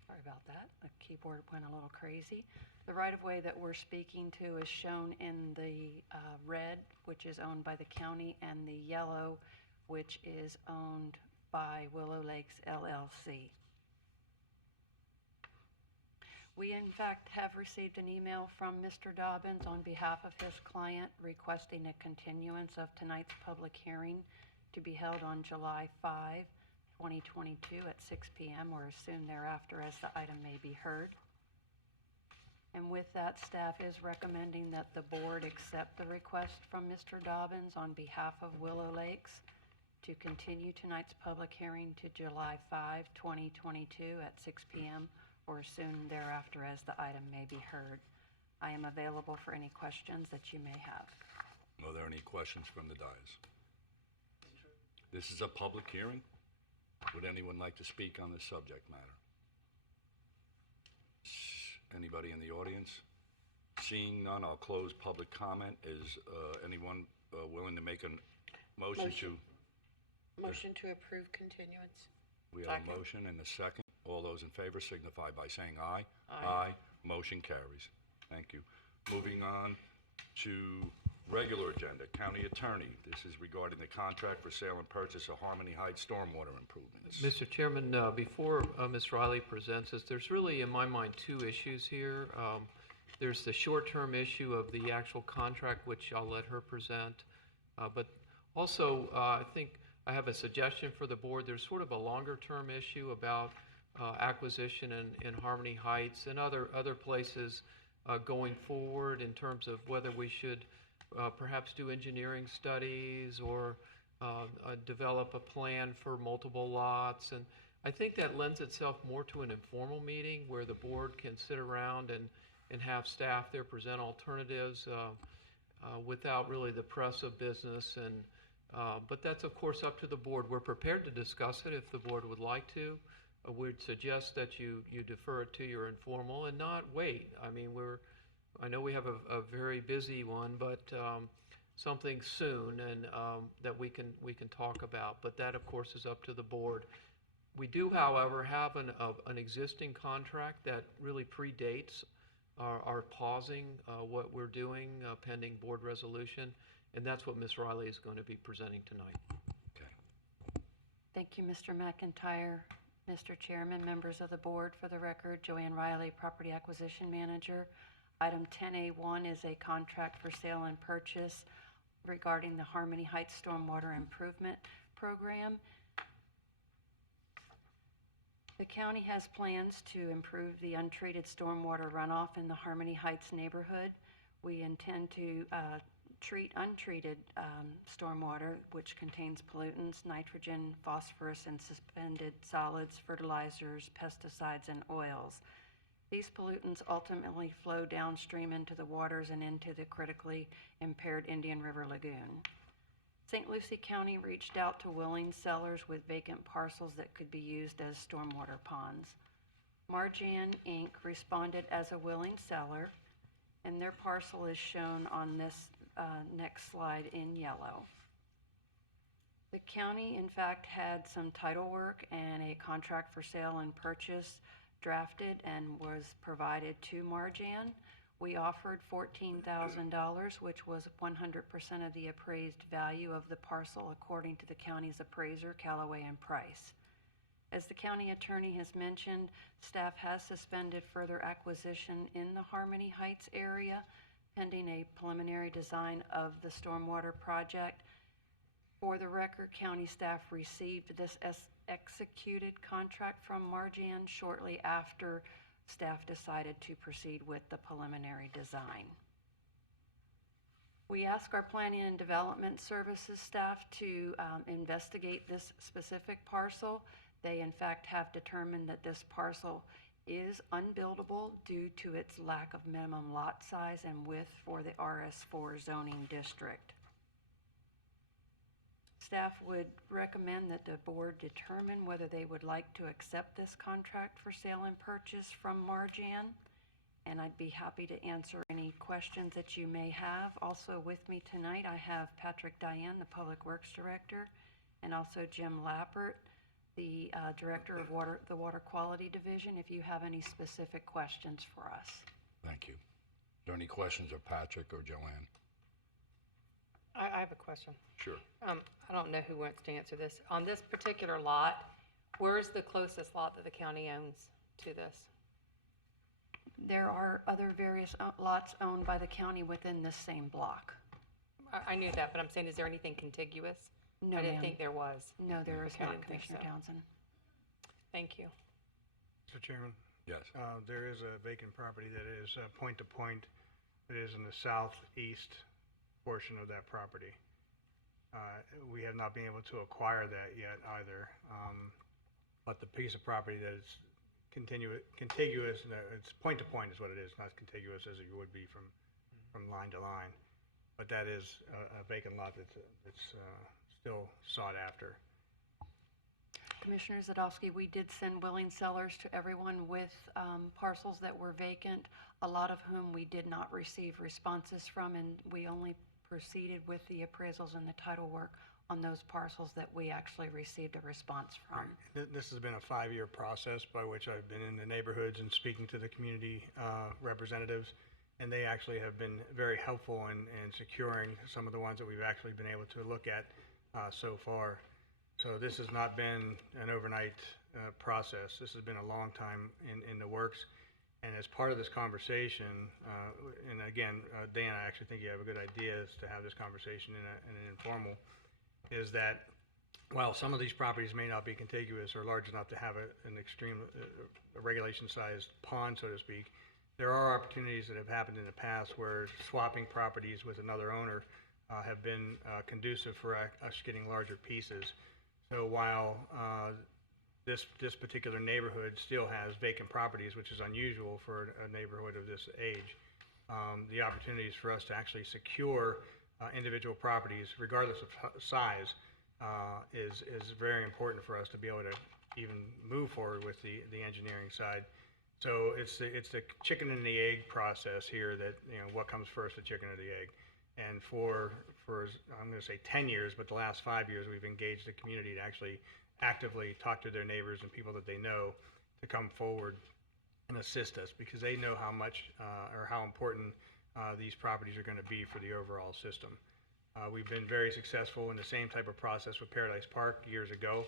Sorry about that. The keyboard went a little crazy. The right-of-way that we're speaking to is shown in the red, which is owned by the county, and the yellow, which is owned by Willow Lakes LLC. We, in fact, have received an email from Mr. Dobbins on behalf of his client requesting a continuance of tonight's public hearing to be held on July 5, 2022 at 6 p.m. or as soon thereafter as the item may be heard. And with that, staff is recommending that the board accept the request from Mr. Dobbins on behalf of Willow Lakes to continue tonight's public hearing to July 5, 2022 at 6 p.m. or soon thereafter as the item may be heard. I am available for any questions that you may have. Are there any questions from the dais? This is a public hearing. Would anyone like to speak on this subject matter? Anybody in the audience? Seeing none, I'll close public comment. Is anyone willing to make a motion to? Motion to approve continuance. We have Second. a motion and a second. All those in favor signify by saying aye. Aye. Motion carries. Thank you. Moving on to regular agenda, County Attorney. This is regarding the contract for sale and purchase of Harmony Heights stormwater improvements. Mr. Chairman, before Ms. Riley presents this, there's really, in my mind, two issues here. There's the short-term issue of the actual contract, which I'll let her present. But also, I think I have a suggestion for the board. There's sort of a longer-term issue about acquisition in Harmony Heights and other places going forward in terms of whether we should perhaps do engineering studies or develop a plan for multiple lots. And I think that lends itself more to an informal meeting where the board can sit around and have staff there present alternatives without really the press of business. And but that's, of course, up to the board. We're prepared to discuss it if the board would like to. We'd suggest that you defer it to your informal and not wait. I mean, I know we have a very busy one, but something soon and that we can talk about. But that, of course, is up to the board. We do, however, have an existing contract that really predates our pausing what we're doing pending board resolution, and that's what Ms. Riley is going to be presenting tonight. Okay. Thank you, Mr. McIntyre. Mr. Chairman, members of the board, for the record, Joanne Riley, Property Acquisition Manager. Item 10A1 is a contract for sale and purchase regarding the Harmony Heights Stormwater Improvement Program. The county has plans to improve the untreated stormwater runoff in the Harmony Heights neighborhood. We intend to treat untreated stormwater, which contains pollutants, nitrogen, phosphorus, and suspended solids, fertilizers, pesticides, and oils. These pollutants ultimately flow downstream into the waters and into the critically impaired Indian River Lagoon. St. Lucie County reached out to willing sellers with vacant parcels that could be used as stormwater ponds. Marjan Inc. responded as a willing seller, and their parcel is shown on this next slide in yellow. The county, in fact, had some title work and a contract for sale and purchase drafted and was provided to Marjan. We offered $14,000, which was 100% of the appraised value of the parcel according to the county's appraiser, Callaway and Price. As the county attorney has mentioned, staff has suspended further acquisition in the Harmony Heights area pending a preliminary design of the stormwater project. For the record, county staff received this executed contract from Marjan shortly after staff decided to proceed with the preliminary design. We ask our planning and development services staff to investigate this specific parcel. They in fact have determined that this parcel is unbuildable due to its lack of minimum lot size and width for the RS4 zoning district. Staff would recommend that the board determine whether they would like to accept this contract for sale and purchase from Marjan. And I'd be happy to answer any questions that you may have. Also with me tonight, I have Patrick Diane, the Public Works Director, and also Jim Lappert, the Director of the Water Quality Division, if you have any specific questions for us. Thank you. Are there any questions of Patrick or Joanne? I have a question. Sure. I don't know who wants to answer this. On this particular lot, where's the closest lot that the county owns to this? There are other various lots owned by the county within this same block. I knew that, but I'm saying, is there anything contiguous? No, I didn't ma'am. think there was. No, there is Okay, I not, didn't think Commissioner so. Townsend. Thank you. Mr. Chairman, Yes. there is a vacant property that is point to point. It is in the southeast portion of that property. We have not been able to acquire that yet either. But the piece of property that is contiguous, it's point to point is what it is, not as contiguous as it would be from line to line. But that is a vacant lot that's still sought after. Commissioner Zadowski, we did send willing sellers to everyone with parcels that were vacant, a lot of whom we did not receive responses from, and we only proceeded with the appraisals and the title work on those parcels that we actually received a response from. This has been a 5-year process by which I've been in the neighborhoods and speaking to the community representatives, and they actually have been very helpful in securing some of the ones that we've actually been able to look at so far. So this has not been an overnight process. This has been a long time in the works. And as part of this conversation, and again, Dan, I actually think you have a good idea is to have this conversation in an informal, is that while some of these properties may not be contiguous or large enough to have an extreme regulation-sized pond, so to speak, there are opportunities that have happened in the past where swapping properties with another owner have been conducive for us getting larger pieces. So while this particular neighborhood still has vacant properties, which is unusual for a neighborhood of this age, the opportunities for us to actually secure individual properties, regardless of size, is very important for us to be able to even move forward with the engineering side. So it's the chicken and the egg process here that, what comes first, the chicken or the egg. And for I'm going to say 10 years, but the last 5 years, we've engaged the community to actually actively talk to their neighbors and people that they know to come forward and assist us, because they know how much or how important these properties are going to be for the overall system. We've been very successful in the same type of process with Paradise Park years ago.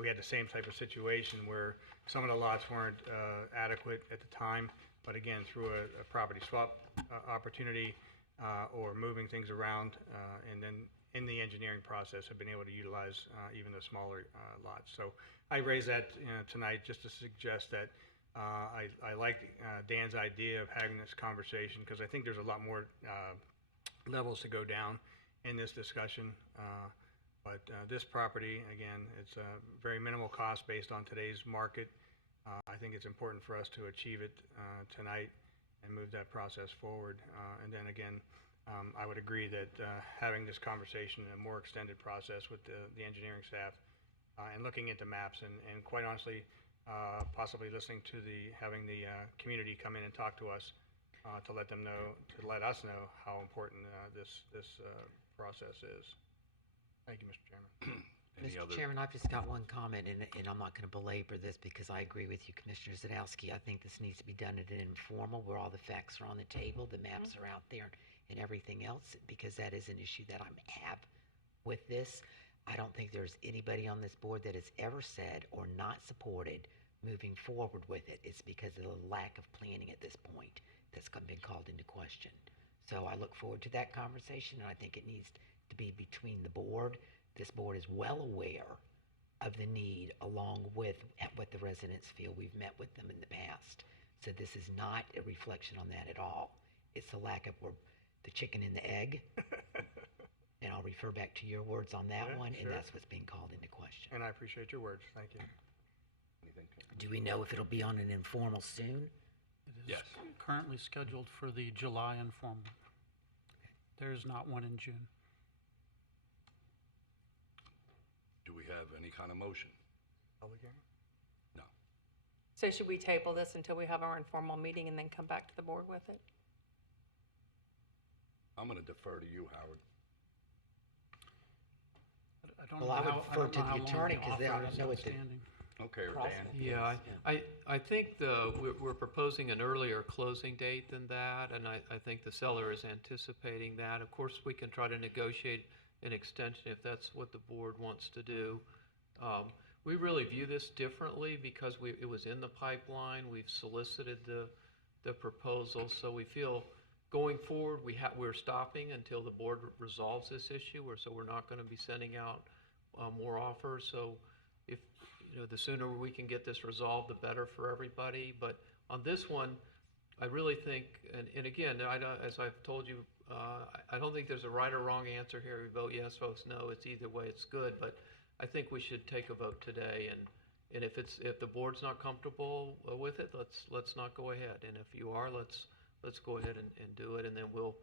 We had the same type of situation where some of the lots weren't adequate at the time, but again, through a property swap opportunity or moving things around, and then in the engineering process have been able to utilize even the smaller lots. So I raised that tonight just to suggest that I like Dan's idea of having this conversation, because I think there's a lot more levels to go down in this discussion. But this property, again, it's a very minimal cost based on today's market. I think it's important for us to achieve it tonight and move that process forward. And then again, I would agree that having this conversation in a more extended process with the engineering staff and looking into maps and quite honestly, possibly listening to having the community come in and talk to us to let us know how important this process is. Thank you, Mr. Chairman. Mr. Chairman, I've just got one comment, and I'm not going to belabor this because I agree with you, Commissioner Zadowski. I think this needs to be done at an informal where all the facts are on the table, the maps are out there, and everything else, because that is an issue that I have with this. I don't think there's anybody on this board that has ever said or not supported moving forward with it. It's because of the lack of planning at this point that's been called into question. So I look forward to that conversation, and I think it needs to be between the board. This board is well aware of the need along with what the residents feel. We've met with them in the past. So this is not a reflection on that at all. It's the lack of the chicken and the egg. And I'll refer back to your words on that one, sure. and that's what's being called into question. And I appreciate your words. Thank you. Anything? Do we know if it'll be on an informal soon? It is Yes. currently scheduled for the July informal. There is not one in June. Do we have any kind of motion? Public hearing? No. So should we table this until we have our informal meeting and then come back to the board with it? I'm going to defer to you, Howard. I don't Well, know I would how- defer don't to know the how long attorney, 'cause offer they don't is know what the- outstanding. Okay, or Cross- Dan? Yeah, I think we're proposing an earlier closing date than that, and I think the seller is anticipating that. Of course, we can try to negotiate an extension if that's what the board wants to do. We really view this differently because it was in the pipeline. We've solicited the proposal, so we feel going forward, we're stopping until the board resolves this issue, so we're not going to be sending out more offers. So if, the sooner we can get this resolved, the better for everybody. But on this one, I really think, and again, as I've told you, I don't think there's a right or wrong answer here. We vote yes, votes no. It's either way, it's good. But I think we should take a vote today, and if the board's not comfortable with it, let's not go ahead. And if you are, let's go ahead and do it, and then we'll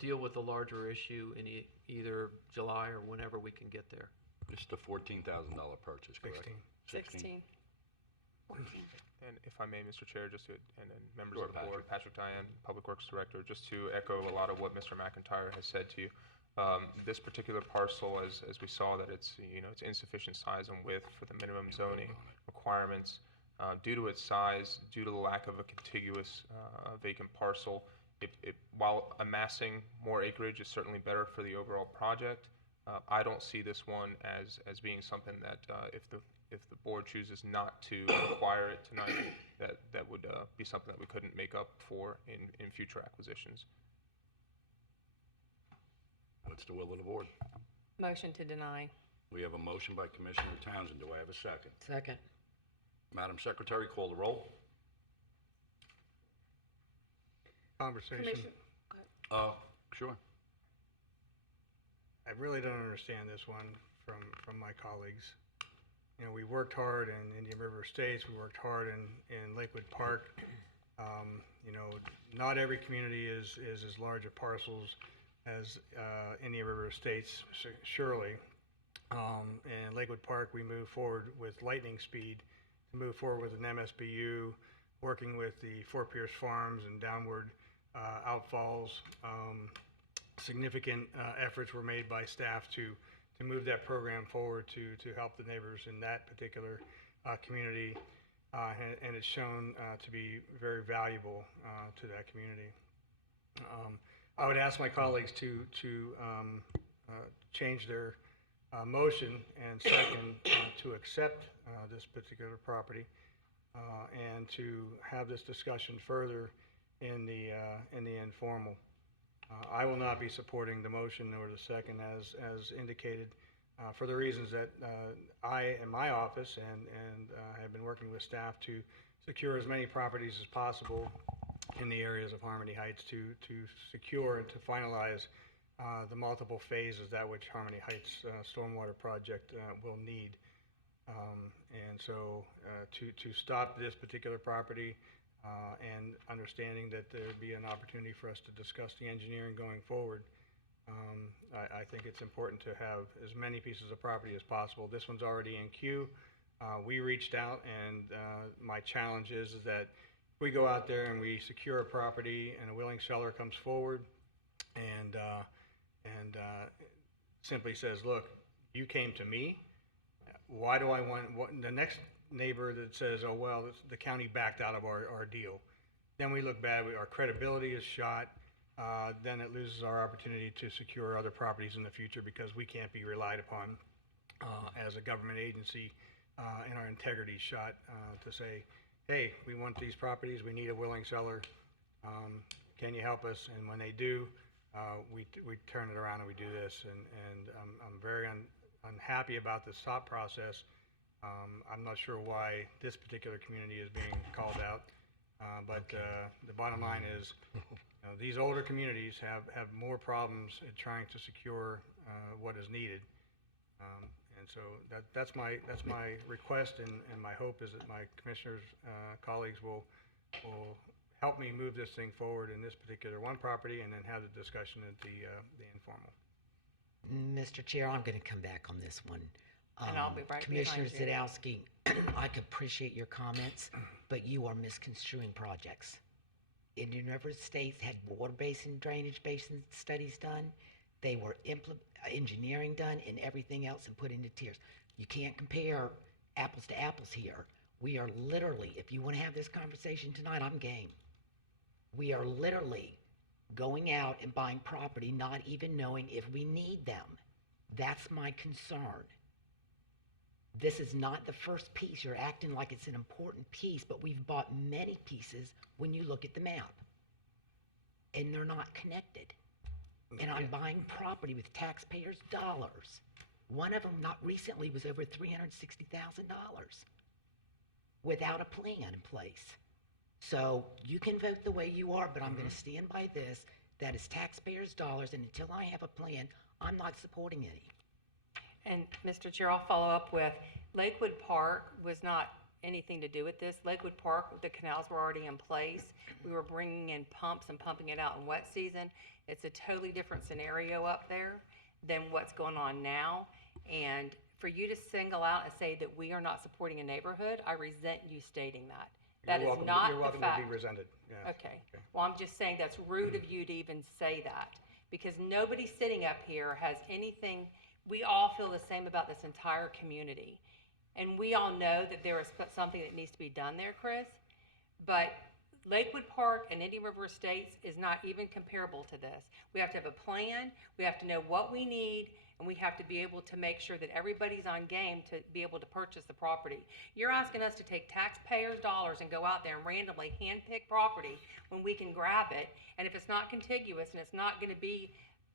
deal with the larger issue in either July or whenever we can get there. This is the $14,000 purchase, correct? 16. And if I may, Mr. Chair, and members Sure, of the board, Patrick Diane, Public Works Director, just to echo a lot of what Mr. McIntyre has said to you. This particular parcel, as we saw that it's insufficient size and width for the minimum zoning requirements, due to its size, due to the lack of a contiguous vacant parcel, while amassing more acreage is certainly better for the overall project, I don't see this one as being something that if the board chooses not to acquire it tonight, that would be something that we couldn't make up for in future acquisitions. What's the will of the board? Motion to deny. We have a motion by Commissioner Townsend. Do I have a second? Second. Madam Secretary, call the roll. Conversation. Commissioner, Sure. I really don't understand this one from my colleagues. We worked hard in Indian River Estates, we worked hard in Lakewood Park. Not every community is as large a parcels as Indian River Estates, surely. In Lakewood Park, we moved forward with lightning speed to move forward with an MSBU, working with the Fort Pierce Farms and downward outfalls. Significant efforts were made by staff to move that program forward to help the neighbors in that particular community, and it's shown to be very valuable to that community. I would ask my colleagues to change their motion and second to accept this particular property and to have this discussion further in the informal. I will not be supporting the motion nor the second as indicated for the reasons that I and my office and have been working with staff to secure as many properties as possible in the areas of Harmony Heights to secure and to finalize the multiple phases that which Harmony Heights stormwater project will need. And so to stop this particular property and understanding that there would be an opportunity for us to discuss the engineering going forward, I think it's important to have as many pieces of property as possible. This one's already in queue. We reached out, and my challenge is that we go out there and we secure a property and a willing seller comes forward and simply says, look, you came to me. Why do I want the next neighbor that says, oh, well, the county backed out of our deal? Then we look bad, our credibility is shot. Then it loses our opportunity to secure other properties in the future because we can't be relied upon as a government agency and our integrity shot to say, hey, we want these properties, we need a willing seller, can you help us? And when they do, we turn it around and we do this, and I'm very unhappy about this thought process. I'm not sure why this particular community is being called out, but the bottom line is, these older communities have more problems in trying to secure what is needed. And so that's my request, and my hope is that my commissioners, colleagues will help me move this thing forward in this particular one property, and then have the discussion at the informal. Mr. Chair, I'm going to come back on this one. And I'll be right Commissioner behind you. Zadowski, I appreciate your comments, but you are misconstruing projects. Indian River Estates had water basin, drainage basin studies done. They were engineering done and everything else and put into tiers. You can't compare apples to apples here. We are literally, if you want to have this conversation tonight, I'm game. We are literally going out and buying property, not even knowing if we need them. That's my concern. This is not the first piece. You're acting like it's an important piece, but we've bought many pieces when you look at the map. And they're not connected. And I'm buying property with taxpayers' dollars. One of them, not recently, was over $360,000 without a plan in place. So you can vote the way you are, but I'm going to stand by this. That is taxpayers' dollars, and until I have a plan, I'm not supporting any. And Mr. Chair, I'll follow up with, Lakewood Park was not anything to do with this. Lakewood Park, the canals were already in place. We were bringing in pumps and pumping it out in wet season. It's a totally different scenario up there than what's going on now. And for you to single out and say that we are not supporting a neighborhood, I resent you stating that. That is not You're welcome the fact. to be resented. Yeah. Okay. Well, I'm just saying that's rude of you to even say that, because nobody sitting up here has anything. We all feel the same about this entire community. And we all know that there is something that needs to be done there, Chris. But Lakewood Park and Indian River Estates is not even comparable to this. We have to have a plan, we have to know what we need, and we have to be able to make sure that everybody's on game to be able to purchase the property. You're asking us to take taxpayers' dollars and go out there and randomly handpick property when we can grab it, and if it's not contiguous and it's not going to be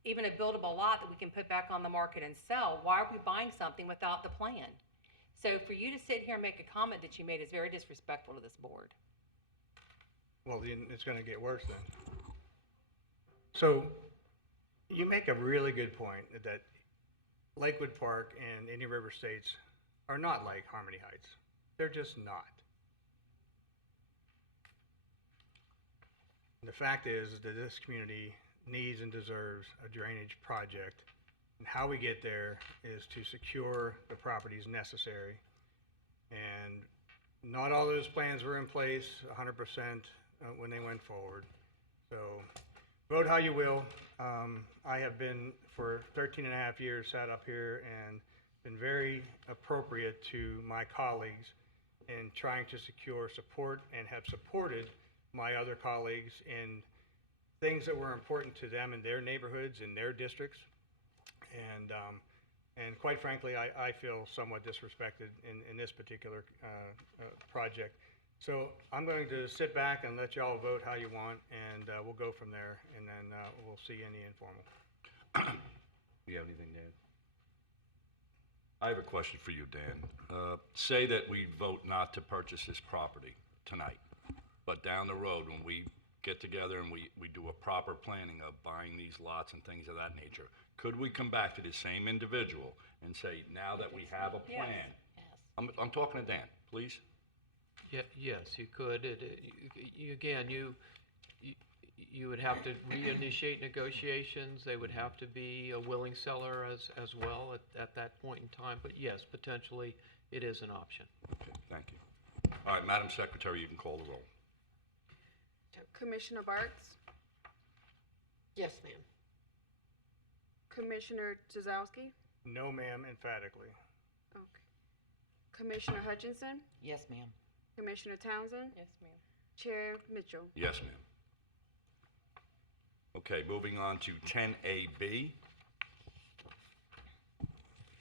even a buildable lot that we can put back on the market and sell, why are we buying something without the plan? So for you to sit here and make a comment that you made is very disrespectful to this board. Well, then it's going to get worse then. So you make a really good point that Lakewood Park and Indian River Estates are not like Harmony Heights. They're just not. And the fact is that this community needs and deserves a drainage project. And how we get there is to secure the properties necessary. And not all those plans were in place 100% when they went forward. So vote how you will. I have been, for 13 and a half years, sat up here and been very appropriate to my colleagues in trying to secure support, and have supported my other colleagues in things that were important to them in their neighborhoods, in their districts. And quite frankly, I feel somewhat disrespected in this particular project. So I'm going to sit back and let y'all vote how you want, and we'll go from there, and then we'll see in the informal. You have anything, Dan? I have a question for you, Dan. Say that we vote not to purchase this property tonight, but down the road, when we get together and we do a proper planning of buying these lots and things of that nature, could we come back to the same individual and say, now that we have a plan? Yes. I'm talking to Dan, please. Yeah, yes, you could. You would have to reinitiate negotiations. They would have to be a willing seller as well at that point in time. But yes, potentially it is an option. Okay, thank you. All right, Madam Secretary, you can call the roll. Commissioner Bartz, Yes, ma'am. Commissioner Jazowski, No, ma'am, emphatically. okay. Commissioner Hutchinson, Yes, ma'am. Commissioner Townsend, Yes, ma'am. Chair Mitchell. Yes, ma'am. Okay, moving on to 10AB.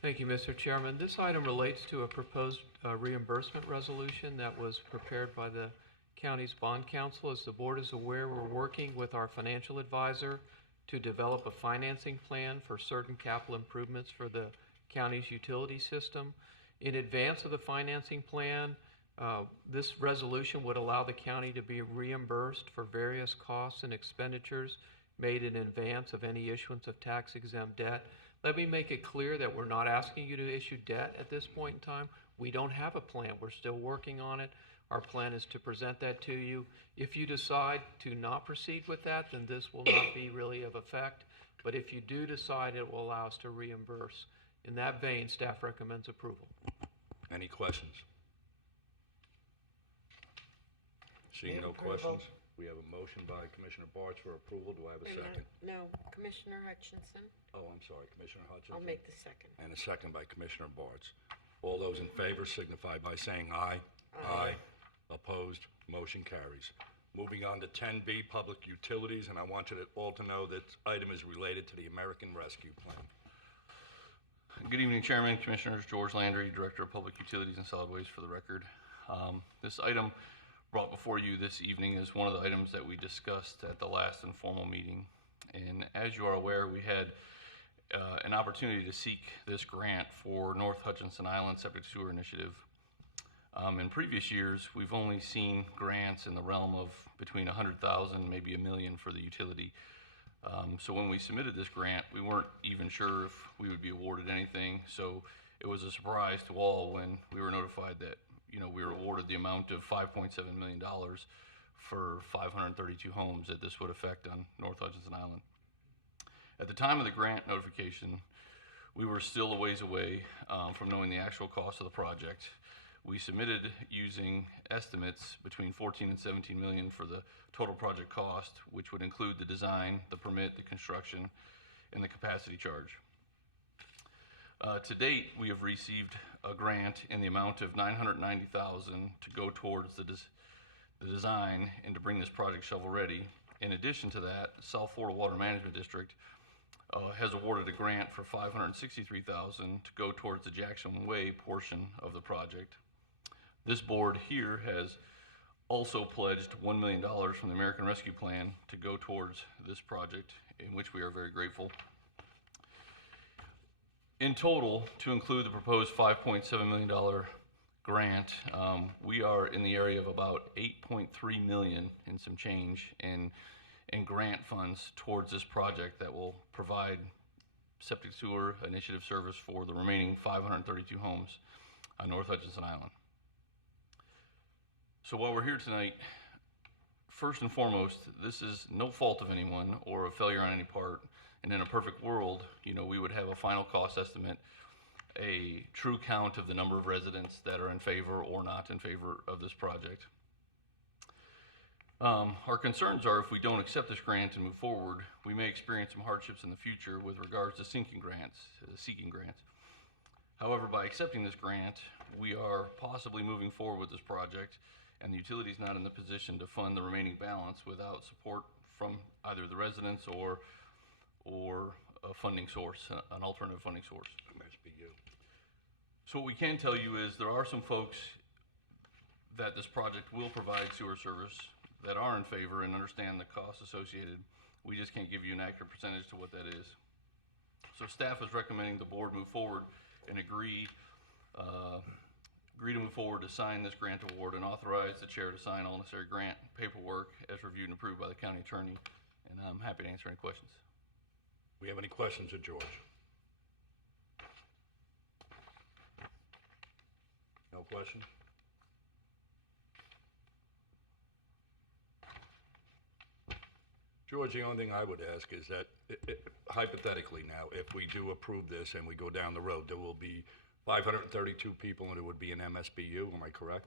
Thank you, Mr. Chairman. This item relates to a proposed reimbursement resolution that was prepared by the county's bond council. As the board is aware, we're working with our financial advisor to develop a financing plan for certain capital improvements for the county's utility system. In advance of the financing plan, this resolution would allow the county to be reimbursed for various costs and expenditures made in advance of any issuance of tax-exempt debt. Let me make it clear that we're not asking you to issue debt at this point in time. We don't have a plan. We're still working on it. Our plan is to present that to you. If you decide to not proceed with that, then this will not be really of effect. But if you do decide, it will allow us to reimburse. In that vein, staff recommends approval. Any questions? Seeing no questions, we have a motion by Commissioner Bartz for approval. Do I have a second? No, Commissioner Hutchinson. Oh, I'm sorry, Commissioner Hutchinson. I'll make the second. And a second by Commissioner Bartz. All those in favor signify by saying aye. Aye. Opposed, motion carries. Moving on to 10B, Public Utilities, and I want you all to know that item is related to the American Rescue Plan. Good evening, Chairman, Commissioners. George Landry, Director of Public Utilities and Solid Waste for the record. This item brought before you this evening is one of the items that we discussed at the last informal meeting. And as you are aware, we had an opportunity to seek this grant for North Hutchinson Island Septic Sewer Initiative. In previous years, we've only seen grants in the realm of between $100,000, maybe $1 million for the utility. So when we submitted this grant, we weren't even sure if we would be awarded anything. So it was a surprise to all when we were notified that, we were awarded the amount of $5.7 million for 532 homes that this would affect on North Hutchinson Island. At the time of the grant notification, we were still a ways away from knowing the actual cost of the project. We submitted using estimates between 14 and 17 million for the total project cost, which would include the design, the permit, the construction, and the capacity charge. To date, we have received a grant in the amount of $990,000 to go towards the design and to bring this project shovel ready. In addition to that, South Florida Water Management District has awarded a grant for $563,000 to go towards the Jackson Way portion of the project. This board here has also pledged $1 million from the American Rescue Plan to go towards this project, in which we are very grateful. In total, to include the proposed $5.7 million grant, we are in the area of about $8.3 million and some change in grant funds towards this project that will provide septic sewer initiative service for the remaining 532 homes on North Hutchinson Island. So while we're here tonight, first and foremost, this is no fault of anyone or a failure on any part. And in a perfect world, we would have a final cost estimate, a true count of the number of residents that are in favor or not in favor of this project. Our concerns are if we don't accept this grant and move forward, we may experience some hardships in the future with regards to seeking grants. However, by accepting this grant, we are possibly moving forward with this project, and the utility is not in the position to fund the remaining balance without support from either the residents or a funding source, an alternative funding source. MSBU. So what we can tell you is there are some folks that this project will provide sewer service that are in favor and understand the costs associated. We just can't give you an accurate percentage to what that is. So staff is recommending the board move forward and agree to move forward to sign this grant award and authorize the chair to sign all necessary grant paperwork as reviewed and approved by the county attorney. And I'm happy to answer any questions. We have any questions of George? No questions? George, the only thing I would ask is that hypothetically now, if we do approve this and we go down the road, there will be 532 people and it would be an MSBU, am I correct?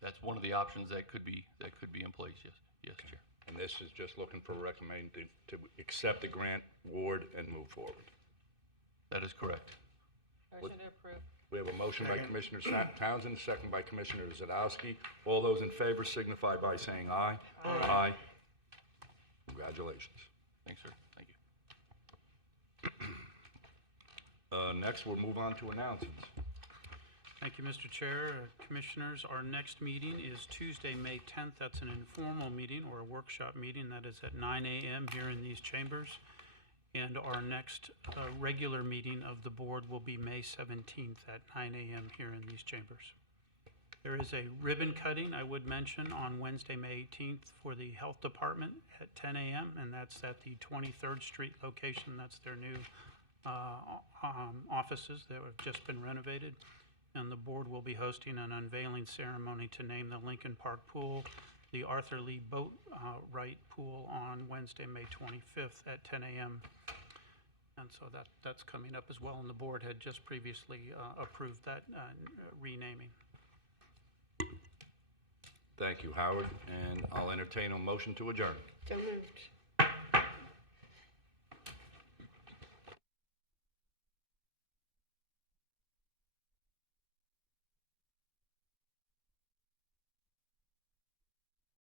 That's one of the options that could be in place, yes. Yes, Chair. And this is just looking for a recommendation to accept the grant award and move forward. That is correct. Motion to approve. We have a motion by Commissioner Townsend, second by Commissioner Zadowski. All those in favor signify by saying aye. Aye. Congratulations. Thanks, sir. Thank you. Next, we'll move on to announcements. Thank you, Mr. Chair. Commissioners, our next meeting is Tuesday, May 10th. That's an informal meeting or a workshop meeting. That is at 9 a.m. here in these chambers. And our next regular meeting of the board will be May 17th at 9 a.m. here in these chambers. There is a ribbon cutting, I would mention, on Wednesday, May 18th for the Health Department at 10 a.m., and that's at the 23rd Street location. That's their new offices that have just been renovated. And the board will be hosting an unveiling ceremony to name the Lincoln Park Pool, the Arthur Lee Boat Right Pool on Wednesday, May 25th at 10 a.m. And so that's coming up as well, and the board had just previously approved that renaming. Thank you, Howard, and I'll entertain a motion to adjourn. So moved.